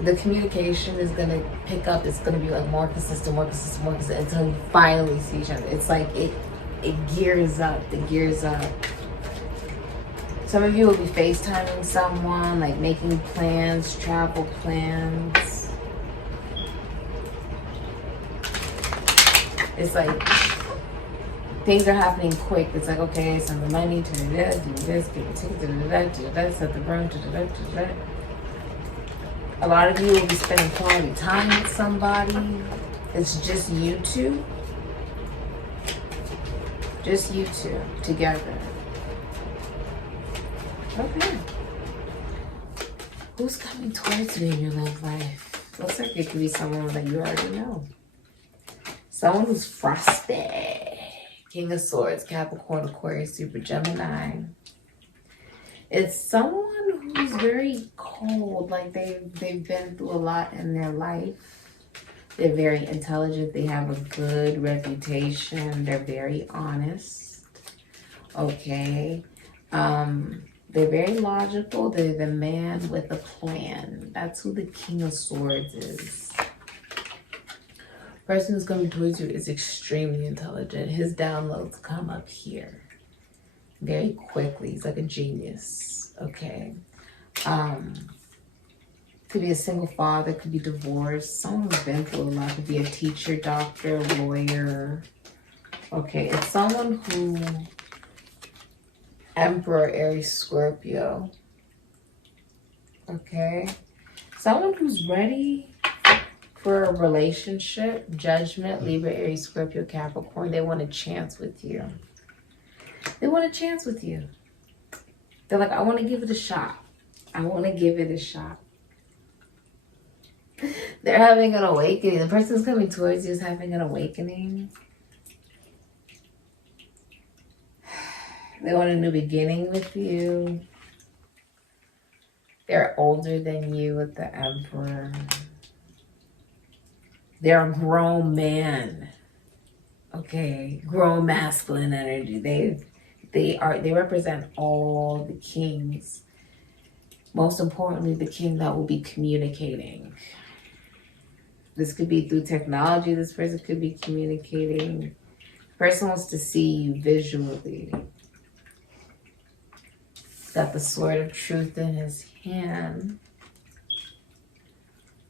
The communication is going to pick up. It's going to be like more consistent until you finally see each other. It's like it gears up. It gears up. Some of you will be FaceTiming someone, like making plans, travel plans. It's like things are happening quick. It's like, okay, send the money, do this, give a ticket, set the room, A lot of you will be spending quality time with somebody. It's just you two. Just you two together. Okay. Who's coming towards you in your love life? Looks like it could be someone that you already know. Someone who's frosty. King of Swords, Capricorn, Aquarius, Super Gemini. It's someone who's very cold. Like they've been through a lot in their life. They're very intelligent. They have a good reputation. They're very honest. Okay. They're very logical. They're the man with a plan. That's who the King of Swords is. Person who's coming towards you is extremely intelligent. His downloads come up here very quickly. He's like a genius. Okay. Could be a single father. Could be divorced. Someone who's been through a lot. Could be a teacher, doctor, lawyer. Okay. It's someone who... Emperor, Aries, Scorpio. Okay. Someone who's ready for a relationship. Judgment, Libra, Aries, Scorpio, Capricorn. They want a chance with you. They want a chance with you. They're like, I want to give it a shot. I want to give it a shot. They're having an awakening. The person who's coming towards you is having an awakening. They want a new beginning with you. They're older than you with the Emperor. They're a grown man. Okay, grown masculine energy. They represent all the kings. Most importantly, the king that will be communicating. This could be through technology. This person could be communicating. The person wants to see you visually. Got the sword of truth in his hand.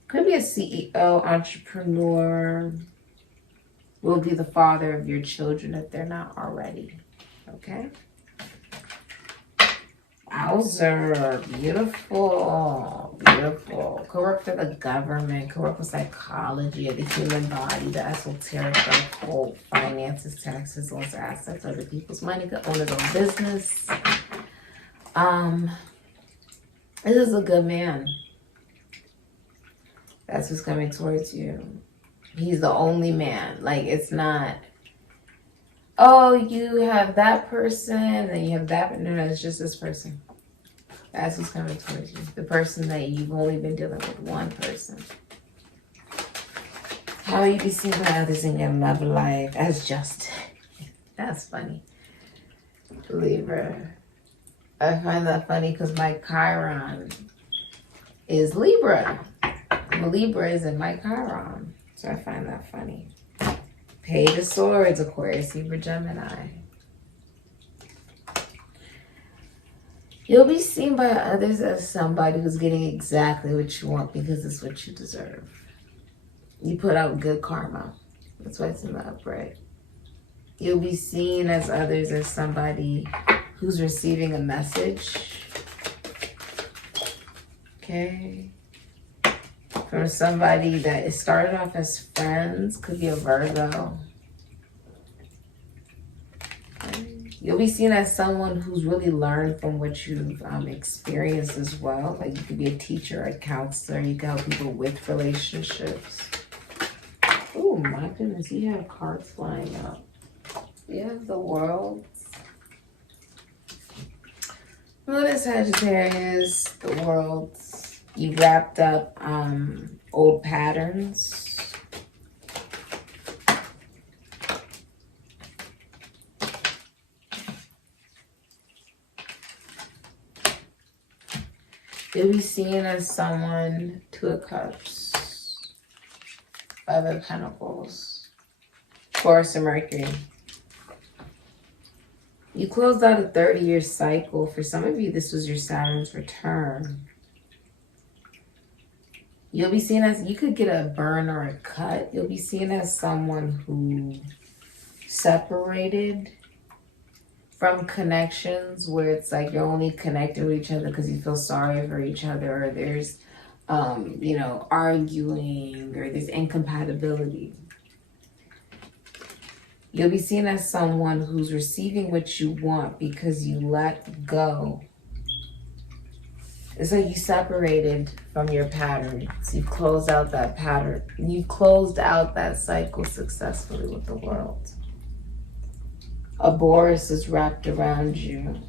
Could be a CEO, entrepreneur. Will be the father of your children if they're not already. Okay? Wowzer. Beautiful. Beautiful. Could work for the government. Could work with psychology of the human body, the esoteric, the occult, finances, taxes, loans, assets, other people's money. Could own his own business. This is a good man. That's who's coming towards you. He's the only man. Like, it's not, oh, you have that person and you have that. No, it's just this person. That's who's coming towards you. The person that you've only been dealing with one person. How you be seen by others in your love life as just. That's funny. Libra. I find that funny because my Chiron is Libra. Libra is in my Chiron. So I find that funny. Page of Swords, Aquarius, Libra, Gemini. You'll be seen by others as somebody who's getting exactly what you want because it's what you deserve. You put out good karma. That's why it's in the upright. You'll be seen as others as somebody who's receiving a message. Okay. From somebody that it started off as friends. Could be a Virgo. Okay. You'll be seen as someone who's really learned from what you've experienced as well. Like you could be a teacher, a counselor. You can help people with relationships. Oh my goodness, you have cards flying up. You have the World. Well, this Sagittarius, the world, you wrapped up old patterns. You'll be seen as someone, Two of Cups, Five of Pentacles, Taurus and Mercury. You closed out a 30-year cycle. For some of you, this was your Saturn's return. You'll be seen as, you could get a burn or a cut. You'll be seen as someone who separated from connections where it's like you're only connected with each other because you feel sorry for each other, or there's, you know, arguing, or there's incompatibility. You'll be seen as someone who's receiving what you want because you let go. It's like you separated from your pattern. So you closed out that pattern. You closed out that cycle successfully with the world. A Boris is wrapped around you.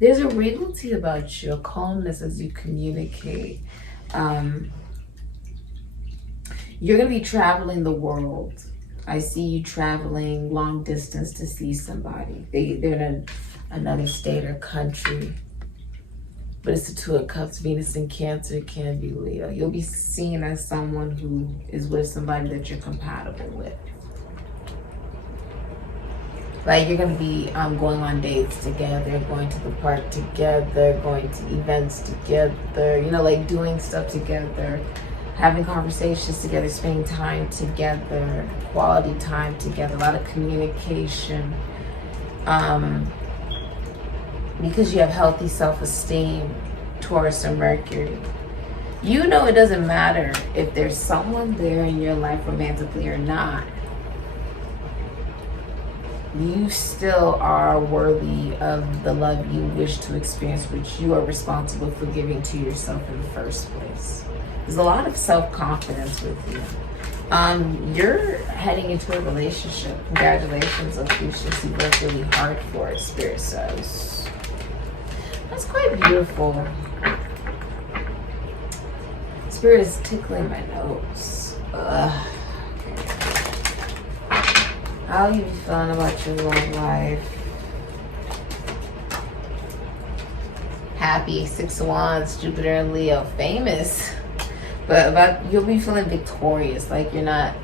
There's a regality about you, a calmness as you communicate. You're going to be traveling the world. I see you traveling long distance to see somebody. They're in another state or country. But it's the Two of Cups, Venus in Cancer, can be Leo. You'll be seen as someone who is with somebody that you're compatible with. Like you're going to be going on dates together, going to the park together, going to events together, you know, like doing stuff together, having conversations together, spending time together, quality time together, a lot of communication. Because you have healthy self-esteem, Taurus and Mercury. You know it doesn't matter if there's someone there in your life romantically or not. You still are worthy of the love you wish to experience, which you are responsible for giving to yourself in the first place. There's a lot of self-confidence with you. You're heading into a relationship. Congratulations, Ophiuchus. You worked really hard for it, Spirit says. That's quite beautiful. Spirit is tickling my nose. Ugh. How you be feeling about your love life? Happy, Six of Wands, Jupiter and Leo, famous. But you'll be feeling victorious, like you're not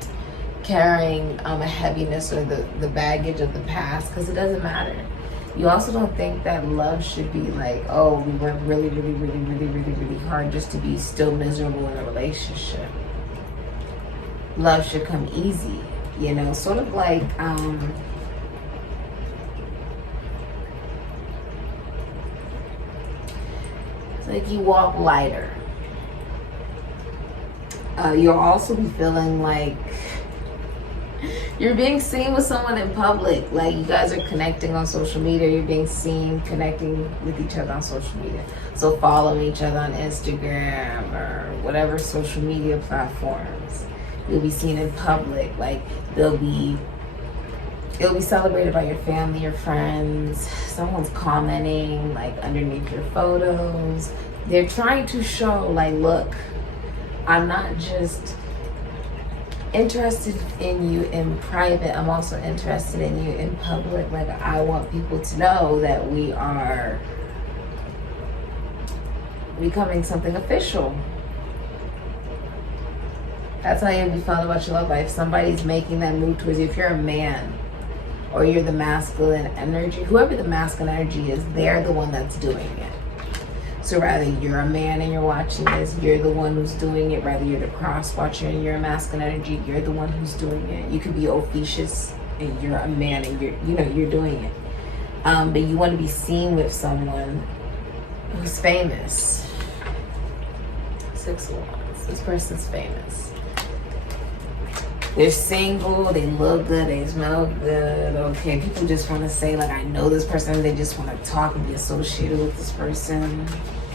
carrying a heaviness or the baggage of the past, because it doesn't matter. You also don't think that love should be like, oh, we work really, really, really, really, really, really hard just to be still miserable in a relationship. Love should come easy, you know, sort of like, it's like you walk lighter. You'll also be feeling like you're being seen with someone in public. Like you guys are connecting on social media. You're being seen connecting with each other on social media. So following each other on Instagram or whatever social media platforms. You'll be seen in public. Like it'll be celebrated by your family, your friends. Someone's commenting like underneath your photos. They're trying to show like, look, I'm not just interested in you in private, I'm also interested in you in public. Like I want people to know that we are becoming something official. That's how you'll be feeling about your love life. Somebody's making that move towards you. If you're a man or you're the masculine energy, whoever the masculine energy is, they're the one that's doing it. So rather you're a man and you're watching this, you're the one who's doing it. Rather you're the cross watcher and you're a masculine energy, you're the one who's doing it. You could be Ophiuchus and you're a man and you're doing it. But you want to be seen with someone who's famous. Six of Wands. This person's famous. They're single, they look good, they smell good. Okay, people just want to say like, I know this person. They just want to talk and be associated with this person.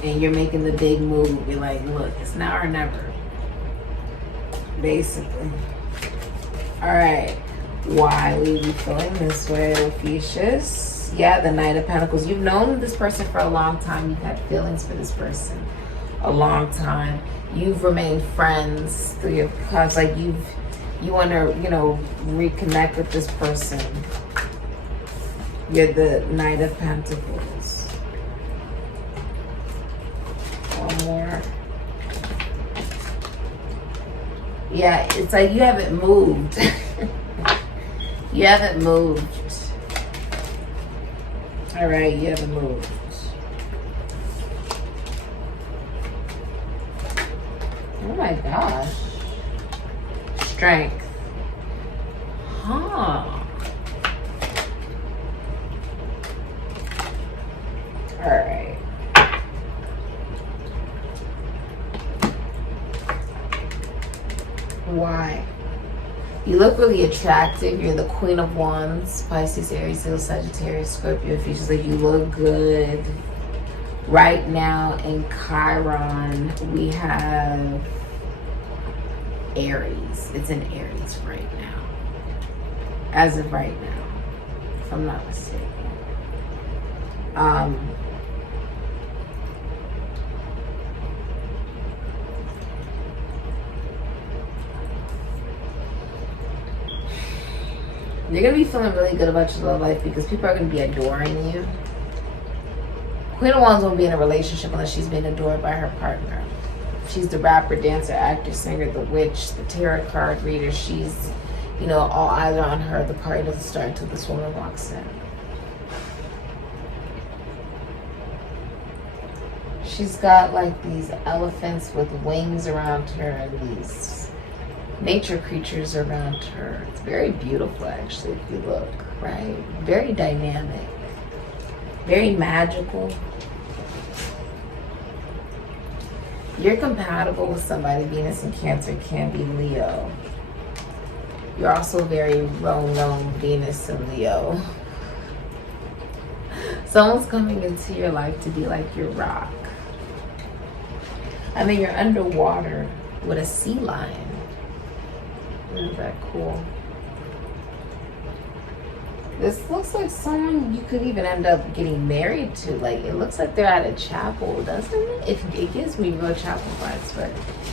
And you're making the big move. Be like, look, it's now or never. Basically. All right. Why will you be feeling this way, Ophiuchus? Yeah, the Knight of Pentacles. You've known this person for a long time. You've had feelings for this person a long time. You've remained friends through your cards. Like you want to, you know, reconnect with this person. You're the Knight of Pentacles. One more. Yeah, it's like you haven't moved. You haven't moved. All right, you haven't moved. Oh my gosh. Strength. Huh. All right. Why? You look really attractive. You're the Queen of Wands. Pisces, Aries, Leo, Sagittarius, Scorpio, Ophiuchus. Like you look good. Right now in Chiron, we have Aries. It's in Aries right now. As of right now, if I'm not mistaken. You're going to be feeling really good about your love life because people are going to be adoring you. Queen of Wands won't be in a relationship unless she's being adored by her partner. She's the rapper, dancer, actor, singer, the witch, the tarot card reader. She's, you know, all eyes are on her. The party doesn't start until this woman walks in. She's got like these elephants with wings around her and these nature creatures around her. It's very beautiful, actually, if you look, right? Very dynamic, very magical. You're compatible with somebody. Venus and Cancer can be Leo. You're also very well-known, Venus and Leo. Someone's coming into your life to be like your rock. I mean, you're underwater with a sea lion. Isn't that cool? This looks like someone you could even end up getting married to. Like, it looks like they're at a chapel, doesn't it? It gives me real chapel vibes, but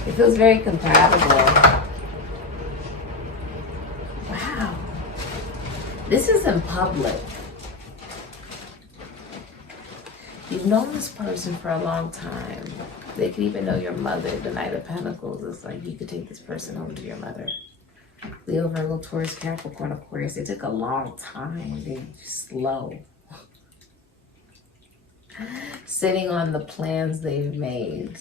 it feels very compatible. Wow. This is in public. You've known this person for a long time. They could even know your mother. The Knight of Pentacles is like you could take this person home to your mother. Leo, Virgo, Taurus, Capricorn, Aquarius. It took a long time. They're slow. Sitting on the plans they've made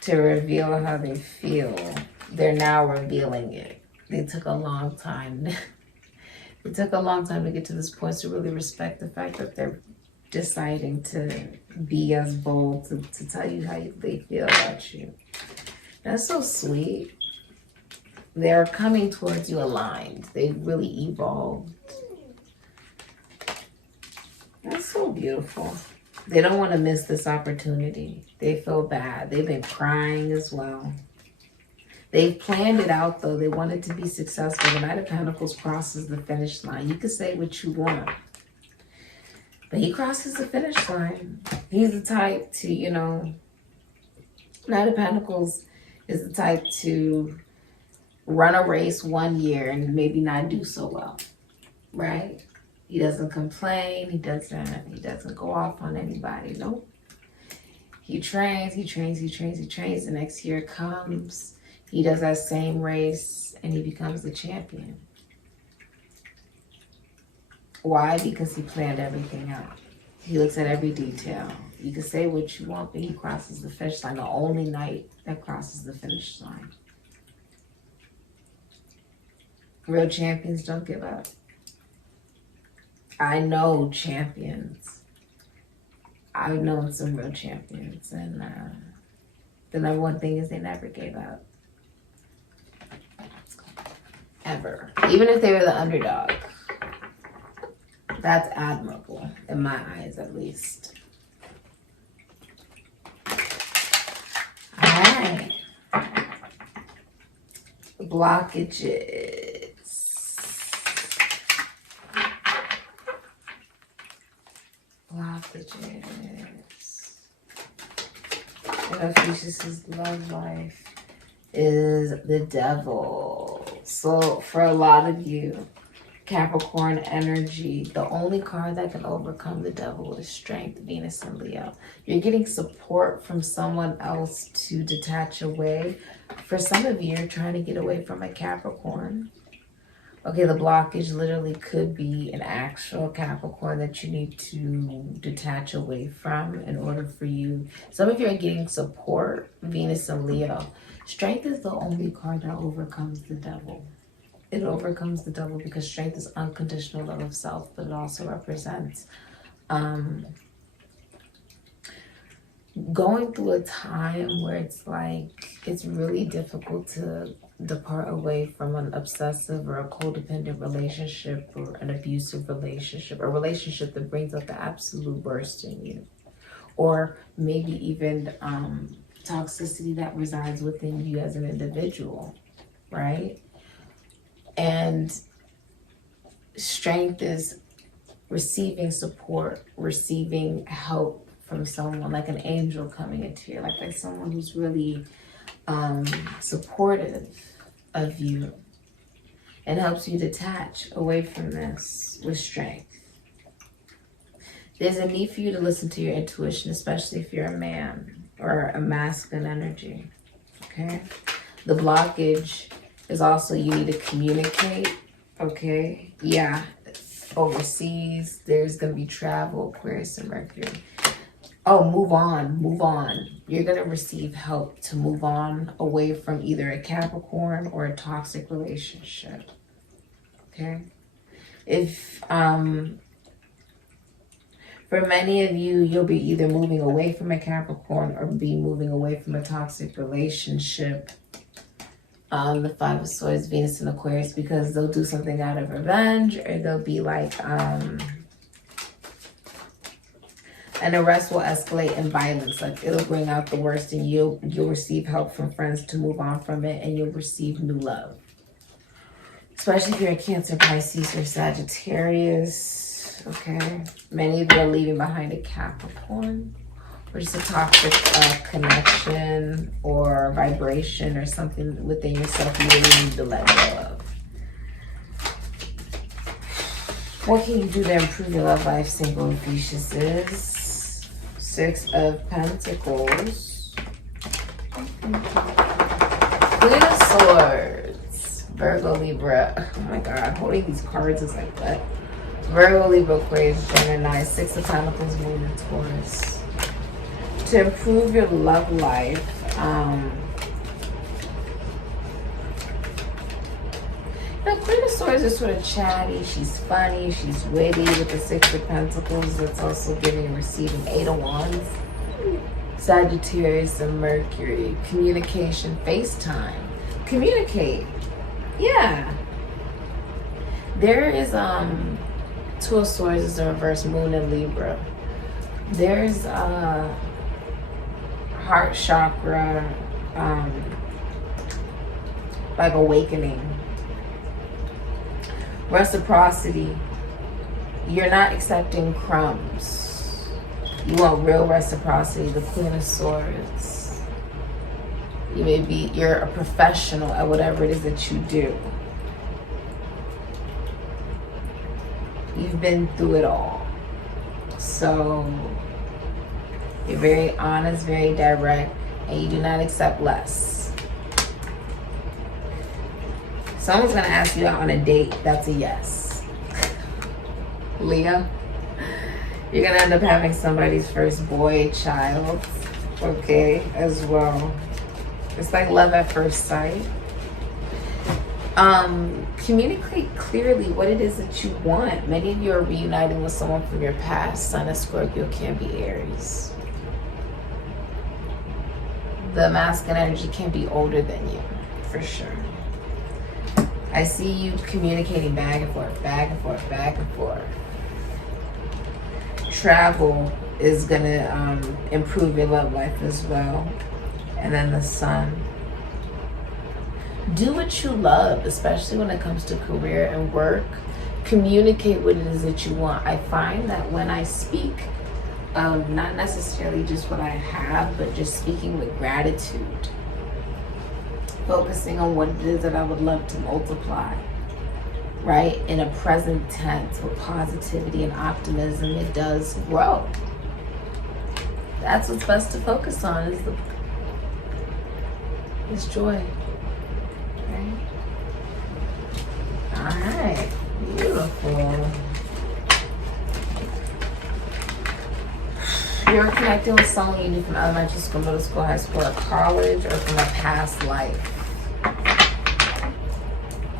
to reveal how they feel. They're now revealing it. They took a long time. It took a long time to get to this point to really respect the fact that they're deciding to be as bold to tell you how they feel about you. That's so sweet. They're coming towards you aligned. They've really evolved. That's so beautiful. They don't want to miss this opportunity. They feel bad. They've been crying as well. They've planned it out, though. They want it to be successful. The Knight of Pentacles crosses the finish line. You can say what you want, but he crosses the finish line. He's the type to, you know, Knight of Pentacles is the type to run a race 1 year and maybe not do so well, right? He doesn't complain. He doesn't go off on anybody. Nope. He trains. The next year comes. He does that same race and he becomes the champion. Why? Because he planned everything out. He looks at every detail. You can say what you want, but he crosses the finish line. The only knight that crosses the finish line. Real champions don't give up. I know champions. I've known some real champions, and the number one thing is they never gave up. Ever. Even if they were the underdog. That's admirable, in my eyes at least. Alright. Blockages. blockages in Ophiuchus' love life is the devil. So for a lot of you, Capricorn energy, the only card that can overcome the devil is strength, Venus and Leo. You're getting support from someone else to detach away. For some of you, you're trying to get away from a Capricorn. Okay, the blockage literally could be an actual Capricorn that you need to detach away from in order for you. Some of you are getting support, Venus and Leo. Strength is the only card that overcomes the devil. It overcomes the devil because strength is unconditional love of self, but it also represents going through a time where it's like it's really difficult to depart away from an obsessive or a codependent relationship or an abusive relationship, a relationship that brings out the absolute worst in you, or maybe even toxicity that resides within you as an individual, right? And strength is receiving support, receiving help from someone, like an angel coming into your life, like someone who's really supportive of you and helps you detach away from this with strength. There's a need for you to listen to your intuition, especially if you're a man or a masculine energy, okay? The blockage is also you need to communicate, okay? Yeah, overseas, there's going to be travel, Aquarius and Mercury. Oh, move on, move on. You're going to receive help to move on away from either a Capricorn or a toxic relationship, okay? If, for many of you, you'll be either moving away from a Capricorn or be moving away from a toxic relationship. The Five of Swords, Venus and Aquarius, because they'll do something out of revenge, or they'll be like, an arrest will escalate in violence. Like it'll bring out the worst in you. You'll receive help from friends to move on from it, and you'll receive new love. Especially if you're a Cancer, Pisces, or Sagittarius, okay? Many of you are leaving behind a Capricorn, or just a toxic connection or vibration or something within yourself you really need to let go of. What can you do to improve your love life, single Ophiuchus is? Six of Pentacles. Queen of Swords. Virgo, Libra. Oh my God, holding these cards is like what? Virgo, Libra, Aquarius, Gemini. Six of Pentacles, Moon, and Taurus. To improve your love life, Queen of Swords is sort of chatty, she's funny, she's witty with the Six of Pentacles. That's also giving and receiving. Eight of Wands, Sagittarius and Mercury. Communication, FaceTime. Communicate. Yeah. There is Two of Swords is the reverse, Moon and Libra. There's heart chakra, like awakening. Reciprocity. You're not accepting crumbs. You want real reciprocity. The Queen of Swords. You're a professional at whatever it is that you do. You've been through it all. So you're very honest, very direct, and you do not accept less. Someone's gonna ask you out on a date, that's a yes. Leo, you're gonna end up having somebody's first boy, child, okay, as well. It's like love at first sight. Communicate clearly what it is that you want. Many of you are reuniting with someone from your past. Sun, Scorpio, can be Aries. The masculine energy can be older than you, for sure. I see you communicating back and forth, back and forth, back and forth. Travel is gonna improve your love life as well. And then the Sun. Do what you love, especially when it comes to career and work. Communicate what it is that you want. I find that when I speak, of not necessarily just what I have, but just speaking with gratitude. Focusing on what it is that I would love to multiply, right? In a present tense with positivity and optimism, it does grow. That's what's best to focus on, is joy. Okay? All right, beautiful. You're connecting with someone you knew from elementary school, middle school, high school, or college, or from a past life.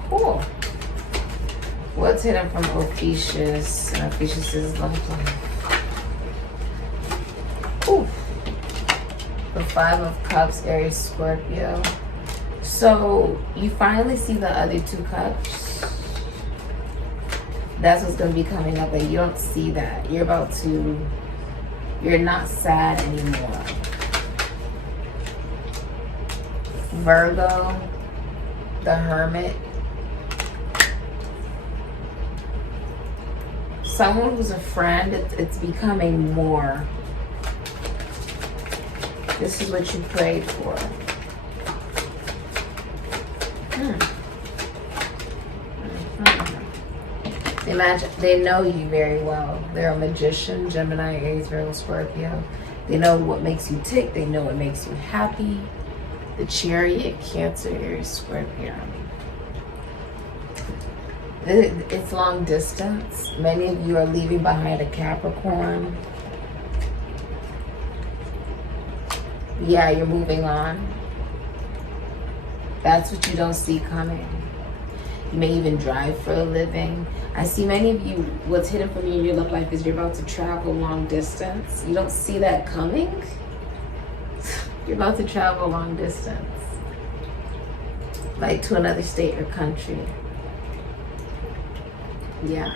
Cool. What's hidden from Ophiuchus and Ophiuchus' love life? Ooh. The 5 of Cups, Aries, Scorpio. So you finally see the other 2 cups. That's what's going to be coming up. Like, you don't see that. You're not sad anymore. Virgo, the Hermit. Someone who's a friend, it's becoming more. This is what you prayed for. Imagine, they know you very well. They're a magician, Gemini, Aries, Virgo, Scorpio. They know what makes you tick. They know what makes you happy. The Chariot, Cancer, Aries, Scorpio. It's long distance. Many of you are leaving behind a Capricorn. Yeah, you're moving on. That's what you don't see coming. You may even drive for a living. I see many of you, what's hidden from you in your love life is you're about to travel long distance. You don't see that coming. You're about to travel long distance. Like to another state or country. Yeah.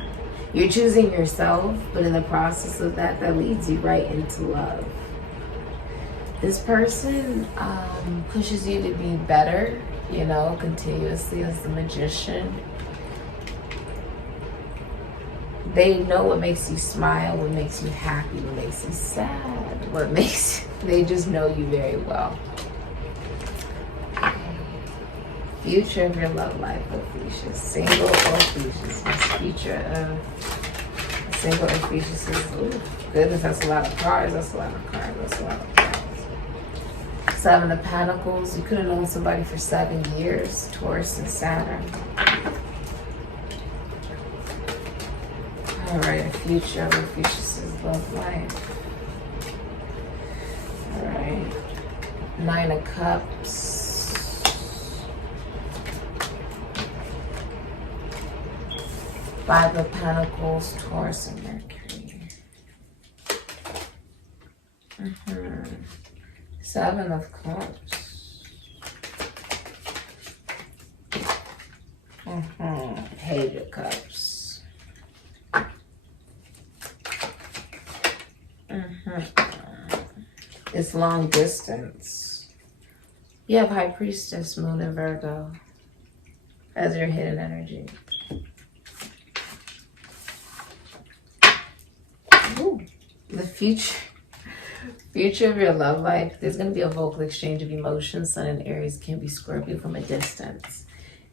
You're choosing yourself, but in the process of that, that leads you right into love. This person pushes you to be better, you know, continuously as the magician. They know what makes you smile, what makes you happy, what makes you sad, they just know you very well. Future of your love life, Ophiuchus. Single Ophiuchus. Future of single Ophiuchus. Ooh, goodness, that's a lot of cards. That's a lot of cards. That's a lot of cards. 7 of Pentacles. You could have known somebody for 7 years. Taurus and Saturn. All right, a future of Ophiuchus' love life. All right. 9 of Cups. 5 of Pentacles, Taurus and Mercury. 7 of Cups. Page of Cups. It's long distance. You have High Priestess, Moon, and Virgo as your hidden energy. Ooh, the future of your love life, there's going to be a vocal exchange of emotions. Sun and Aries can be Scorpio from a distance.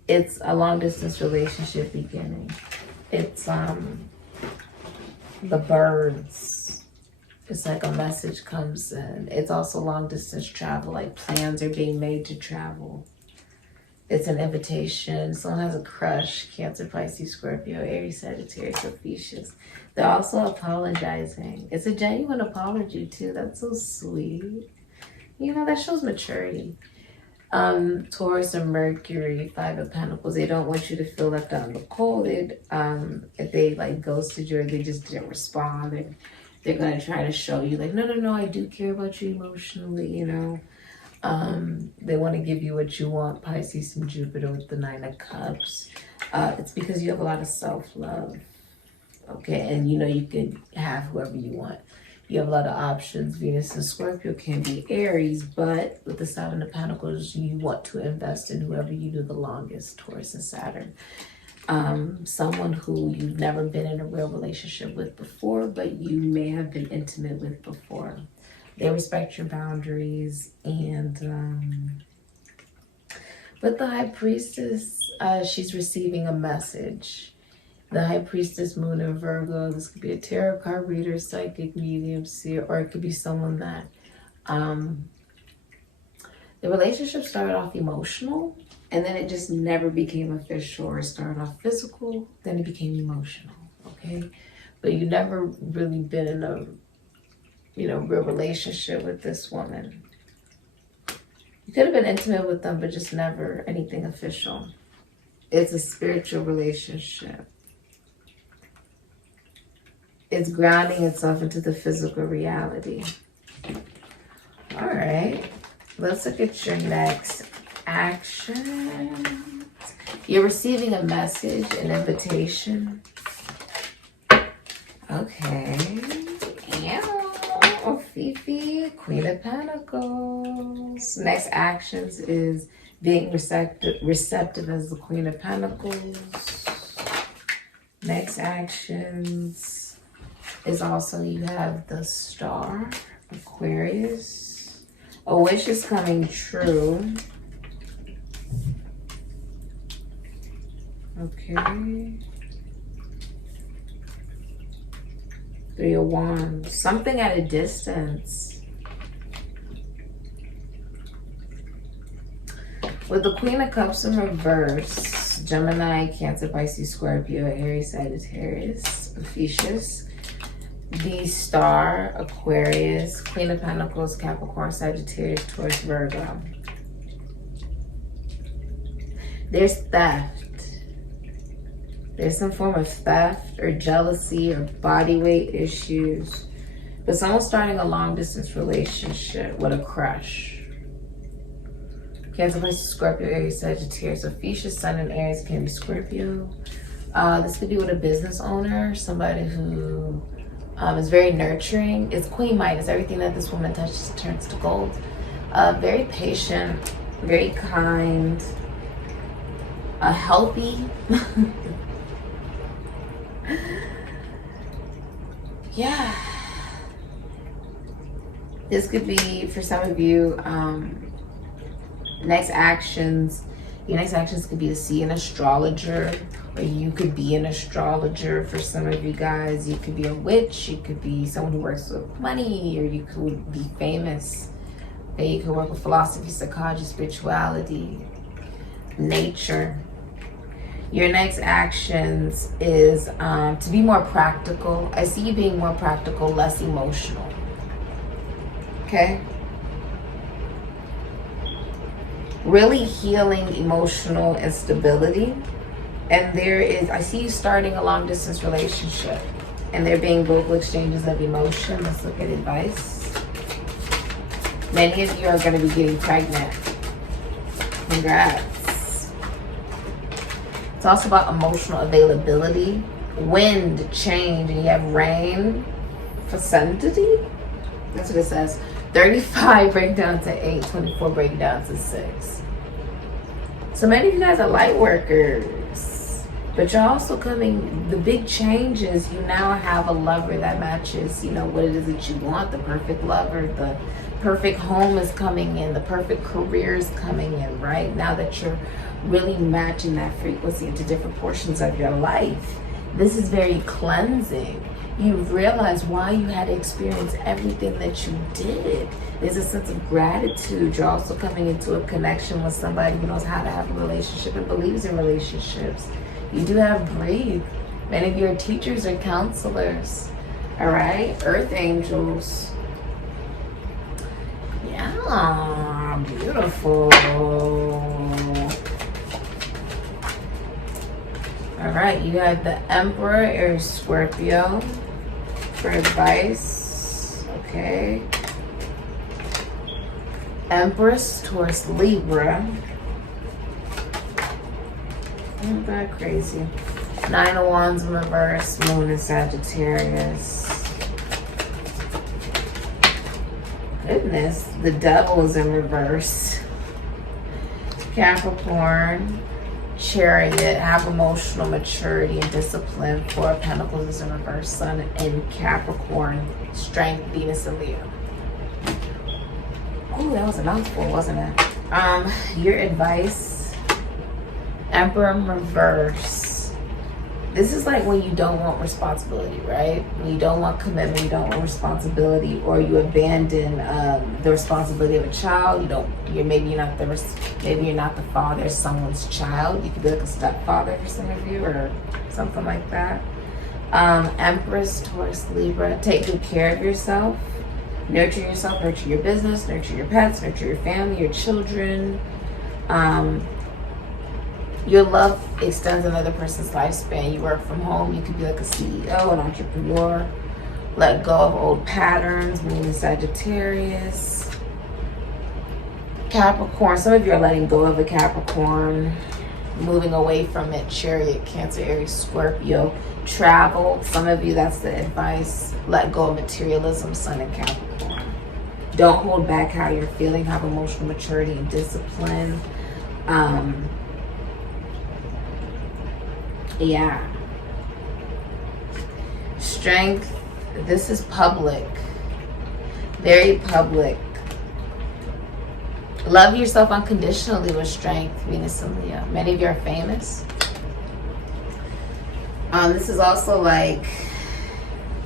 It's a long distance relationship beginning. It's the birds. It's like a message comes in. It's also long distance travel, like plans are being made to travel. It's an invitation. Someone has a crush. Cancer, Pisces, Scorpio, Aries, Sagittarius, Ophiuchus. They're also apologizing. It's a genuine apology too. That's so sweet. You know, that shows maturity. Taurus and Mercury, 5 of Pentacles. They don't want you to feel left out in the cold. If they like ghosted you or they just didn't respond, they're going to try to show you like, no, I do care about you emotionally, you know. They want to give you what you want. Pisces and Jupiter with the 9 of Cups. It's because you have a lot of self-love. Okay, and you know you can have whoever you want. You have a lot of options. Venus and Scorpio can be Aries, but with the 7 of Pentacles, you want to invest in whoever you do the longest, Taurus and Saturn. someone who you've never been in a real relationship with before, but you may have been intimate with before. They respect your boundaries. And with the High Priestess, she's receiving a message. The High Priestess, Moon in Virgo, this could be a tarot card reader, psychic, medium, seer, or it could be someone that the relationship started off emotional, and then it just never became official, or it started off physical, then it became emotional, okay? But you never really been in a, real relationship with this woman. You could have been intimate with them, but just never anything official. It's a spiritual relationship. It's grounding itself into the physical reality. All right, let's look at your next action. You're receiving a message, an invitation. Okay. Fifi, Queen of Pentacles. Next actions is being receptive as the Queen of Pentacles. Next actions is also you have the Star, Aquarius. A wish is coming true. Okay. Three of Wands. Something at a distance. With the Queen of Cups in reverse, Gemini, Cancer, Pisces, Scorpio, Aries, Sagittarius, Ophiuchus. The Star, Aquarius, Queen of Pentacles, Capricorn, Sagittarius, Taurus, Virgo. There's theft. There's some form of theft or jealousy or body weight issues. But someone's starting a long distance relationship with a crush. Cancer, Pisces, Scorpio, Aries, Sagittarius, Ophiuchus, Sun in Aries, can be Scorpio. This could be with a business owner, somebody who is very nurturing. It's Queen Midas. Everything that this woman touches turns to gold. Very patient, very kind, healthy. Yeah. This could be, for some of you, next actions. Your next actions could be to see an astrologer, or you could be an astrologer. For some of you guys, you could be a witch, you could be someone who works with money, or you could be famous. Okay, you could work with philosophy, psychology, spirituality, nature. Your next actions is to be more practical. I see you being more practical, less emotional. Okay? Really healing emotional instability. And I see you starting a long distance relationship. And there being vocal exchanges of emotion. Let's look at advice. Many of you are going to be getting pregnant. Congrats. It's also about emotional availability. Wind, change, and you have rain. Fecundity? That's what it says. 35 break down to 8, 24 break down to 6. So many of you guys are light workers. But you're also coming, the big change is you now have a lover that matches, what it is that you want. The perfect lover, the perfect home is coming in, the perfect career is coming in, right? Now that you're really matching that frequency into different portions of your life. This is very cleansing. You realize why you had to experience everything that you did. There's a sense of gratitude. You're also coming into a connection with somebody who knows how to have a relationship and believes in relationships. You do have breathe. Many of you are teachers or counselors. All right, earth angels. Yeah, beautiful. All right, you have the Emperor, Aries, Scorpio for advice. Okay. Empress, Taurus, Libra. Isn't that crazy? 9 of Wands in reverse, Moon in Sagittarius. Goodness, the Devil is in reverse. Capricorn, Chariot, have emotional maturity and discipline. Four of Pentacles is in reverse. Sun in Capricorn. Strength, Venus and Leo. Oh, that was a mouthful, wasn't it? Your advice. Emperor in reverse. This is like when you don't want responsibility, right? When you don't want commitment, you don't want responsibility, or you abandon the responsibility of a child. Maybe you're not the father of someone's child. You could be like a stepfather for some of you, or something like that. Empress, Taurus, Libra. Take good care of yourself. Nurture yourself. Nurture your business. Nurture your pets. Nurture your family, your children. Your love extends another person's lifespan. You work from home. You could be like a CEO, an entrepreneur. Let go of old patterns. Moon in Sagittarius. Capricorn. Some of you are letting go of a Capricorn. Moving away from it. Chariot, Cancer, Aries, Scorpio. Travel. Some of you, that's the advice. Let go of materialism. Sun in Capricorn. Don't hold back how you're feeling. Have emotional maturity and discipline. Yeah. Strength. This is public. Very public. Love yourself unconditionally with strength. Venus and Leo. Many of you are famous. This is also like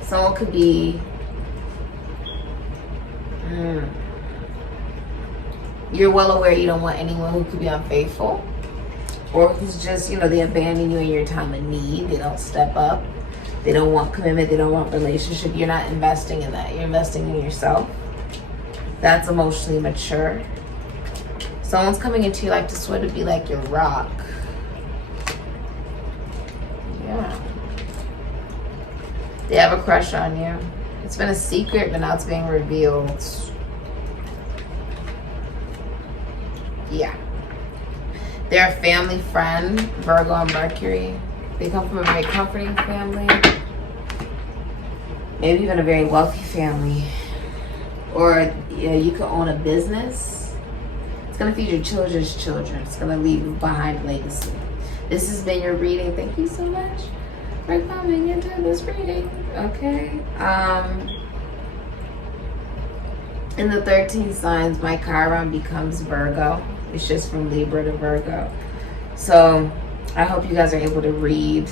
someone could be you're well aware you don't want anyone who could be unfaithful. Or who's just, they abandon you in your time of need. They don't step up. They don't want commitment. They don't want relationship. You're not investing in that. You're investing in yourself. That's emotionally mature. Someone's coming into your life to sort of be like your rock. Yeah. They have a crush on you. It's been a secret, but now it's being revealed. Yeah. They're a family friend, Virgo and Mercury. They come from a very comforting family. Maybe even a very wealthy family. Or you could own a business. It's going to feed your children's children. It's going to leave behind legacy. This has been your reading. Thank you so much for coming into this reading. Okay. In the 13 signs, my Chiron becomes Virgo. It's just from Libra to Virgo. So I hope you guys are able to read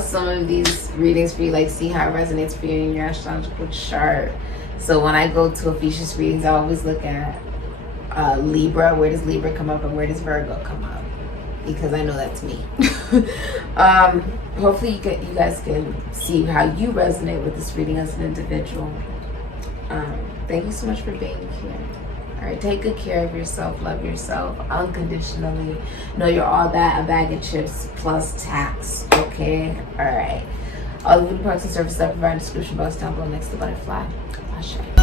some of these readings for you, like see how it resonates for you in your astrological chart. So when I go to Ophiuchus readings, I always look at Libra. Where does Libra come up and where does Virgo come up? Because I know that's me. Hopefully you guys can see how you resonate with this reading as an individual. Thank you so much for being here. All right, take good care of yourself. Love yourself unconditionally. Know you're all that, a bag of chips plus tax. Okay? All right. All the VOODOO products and services I provide in the description box down below next to the butterfly. CASHAPP.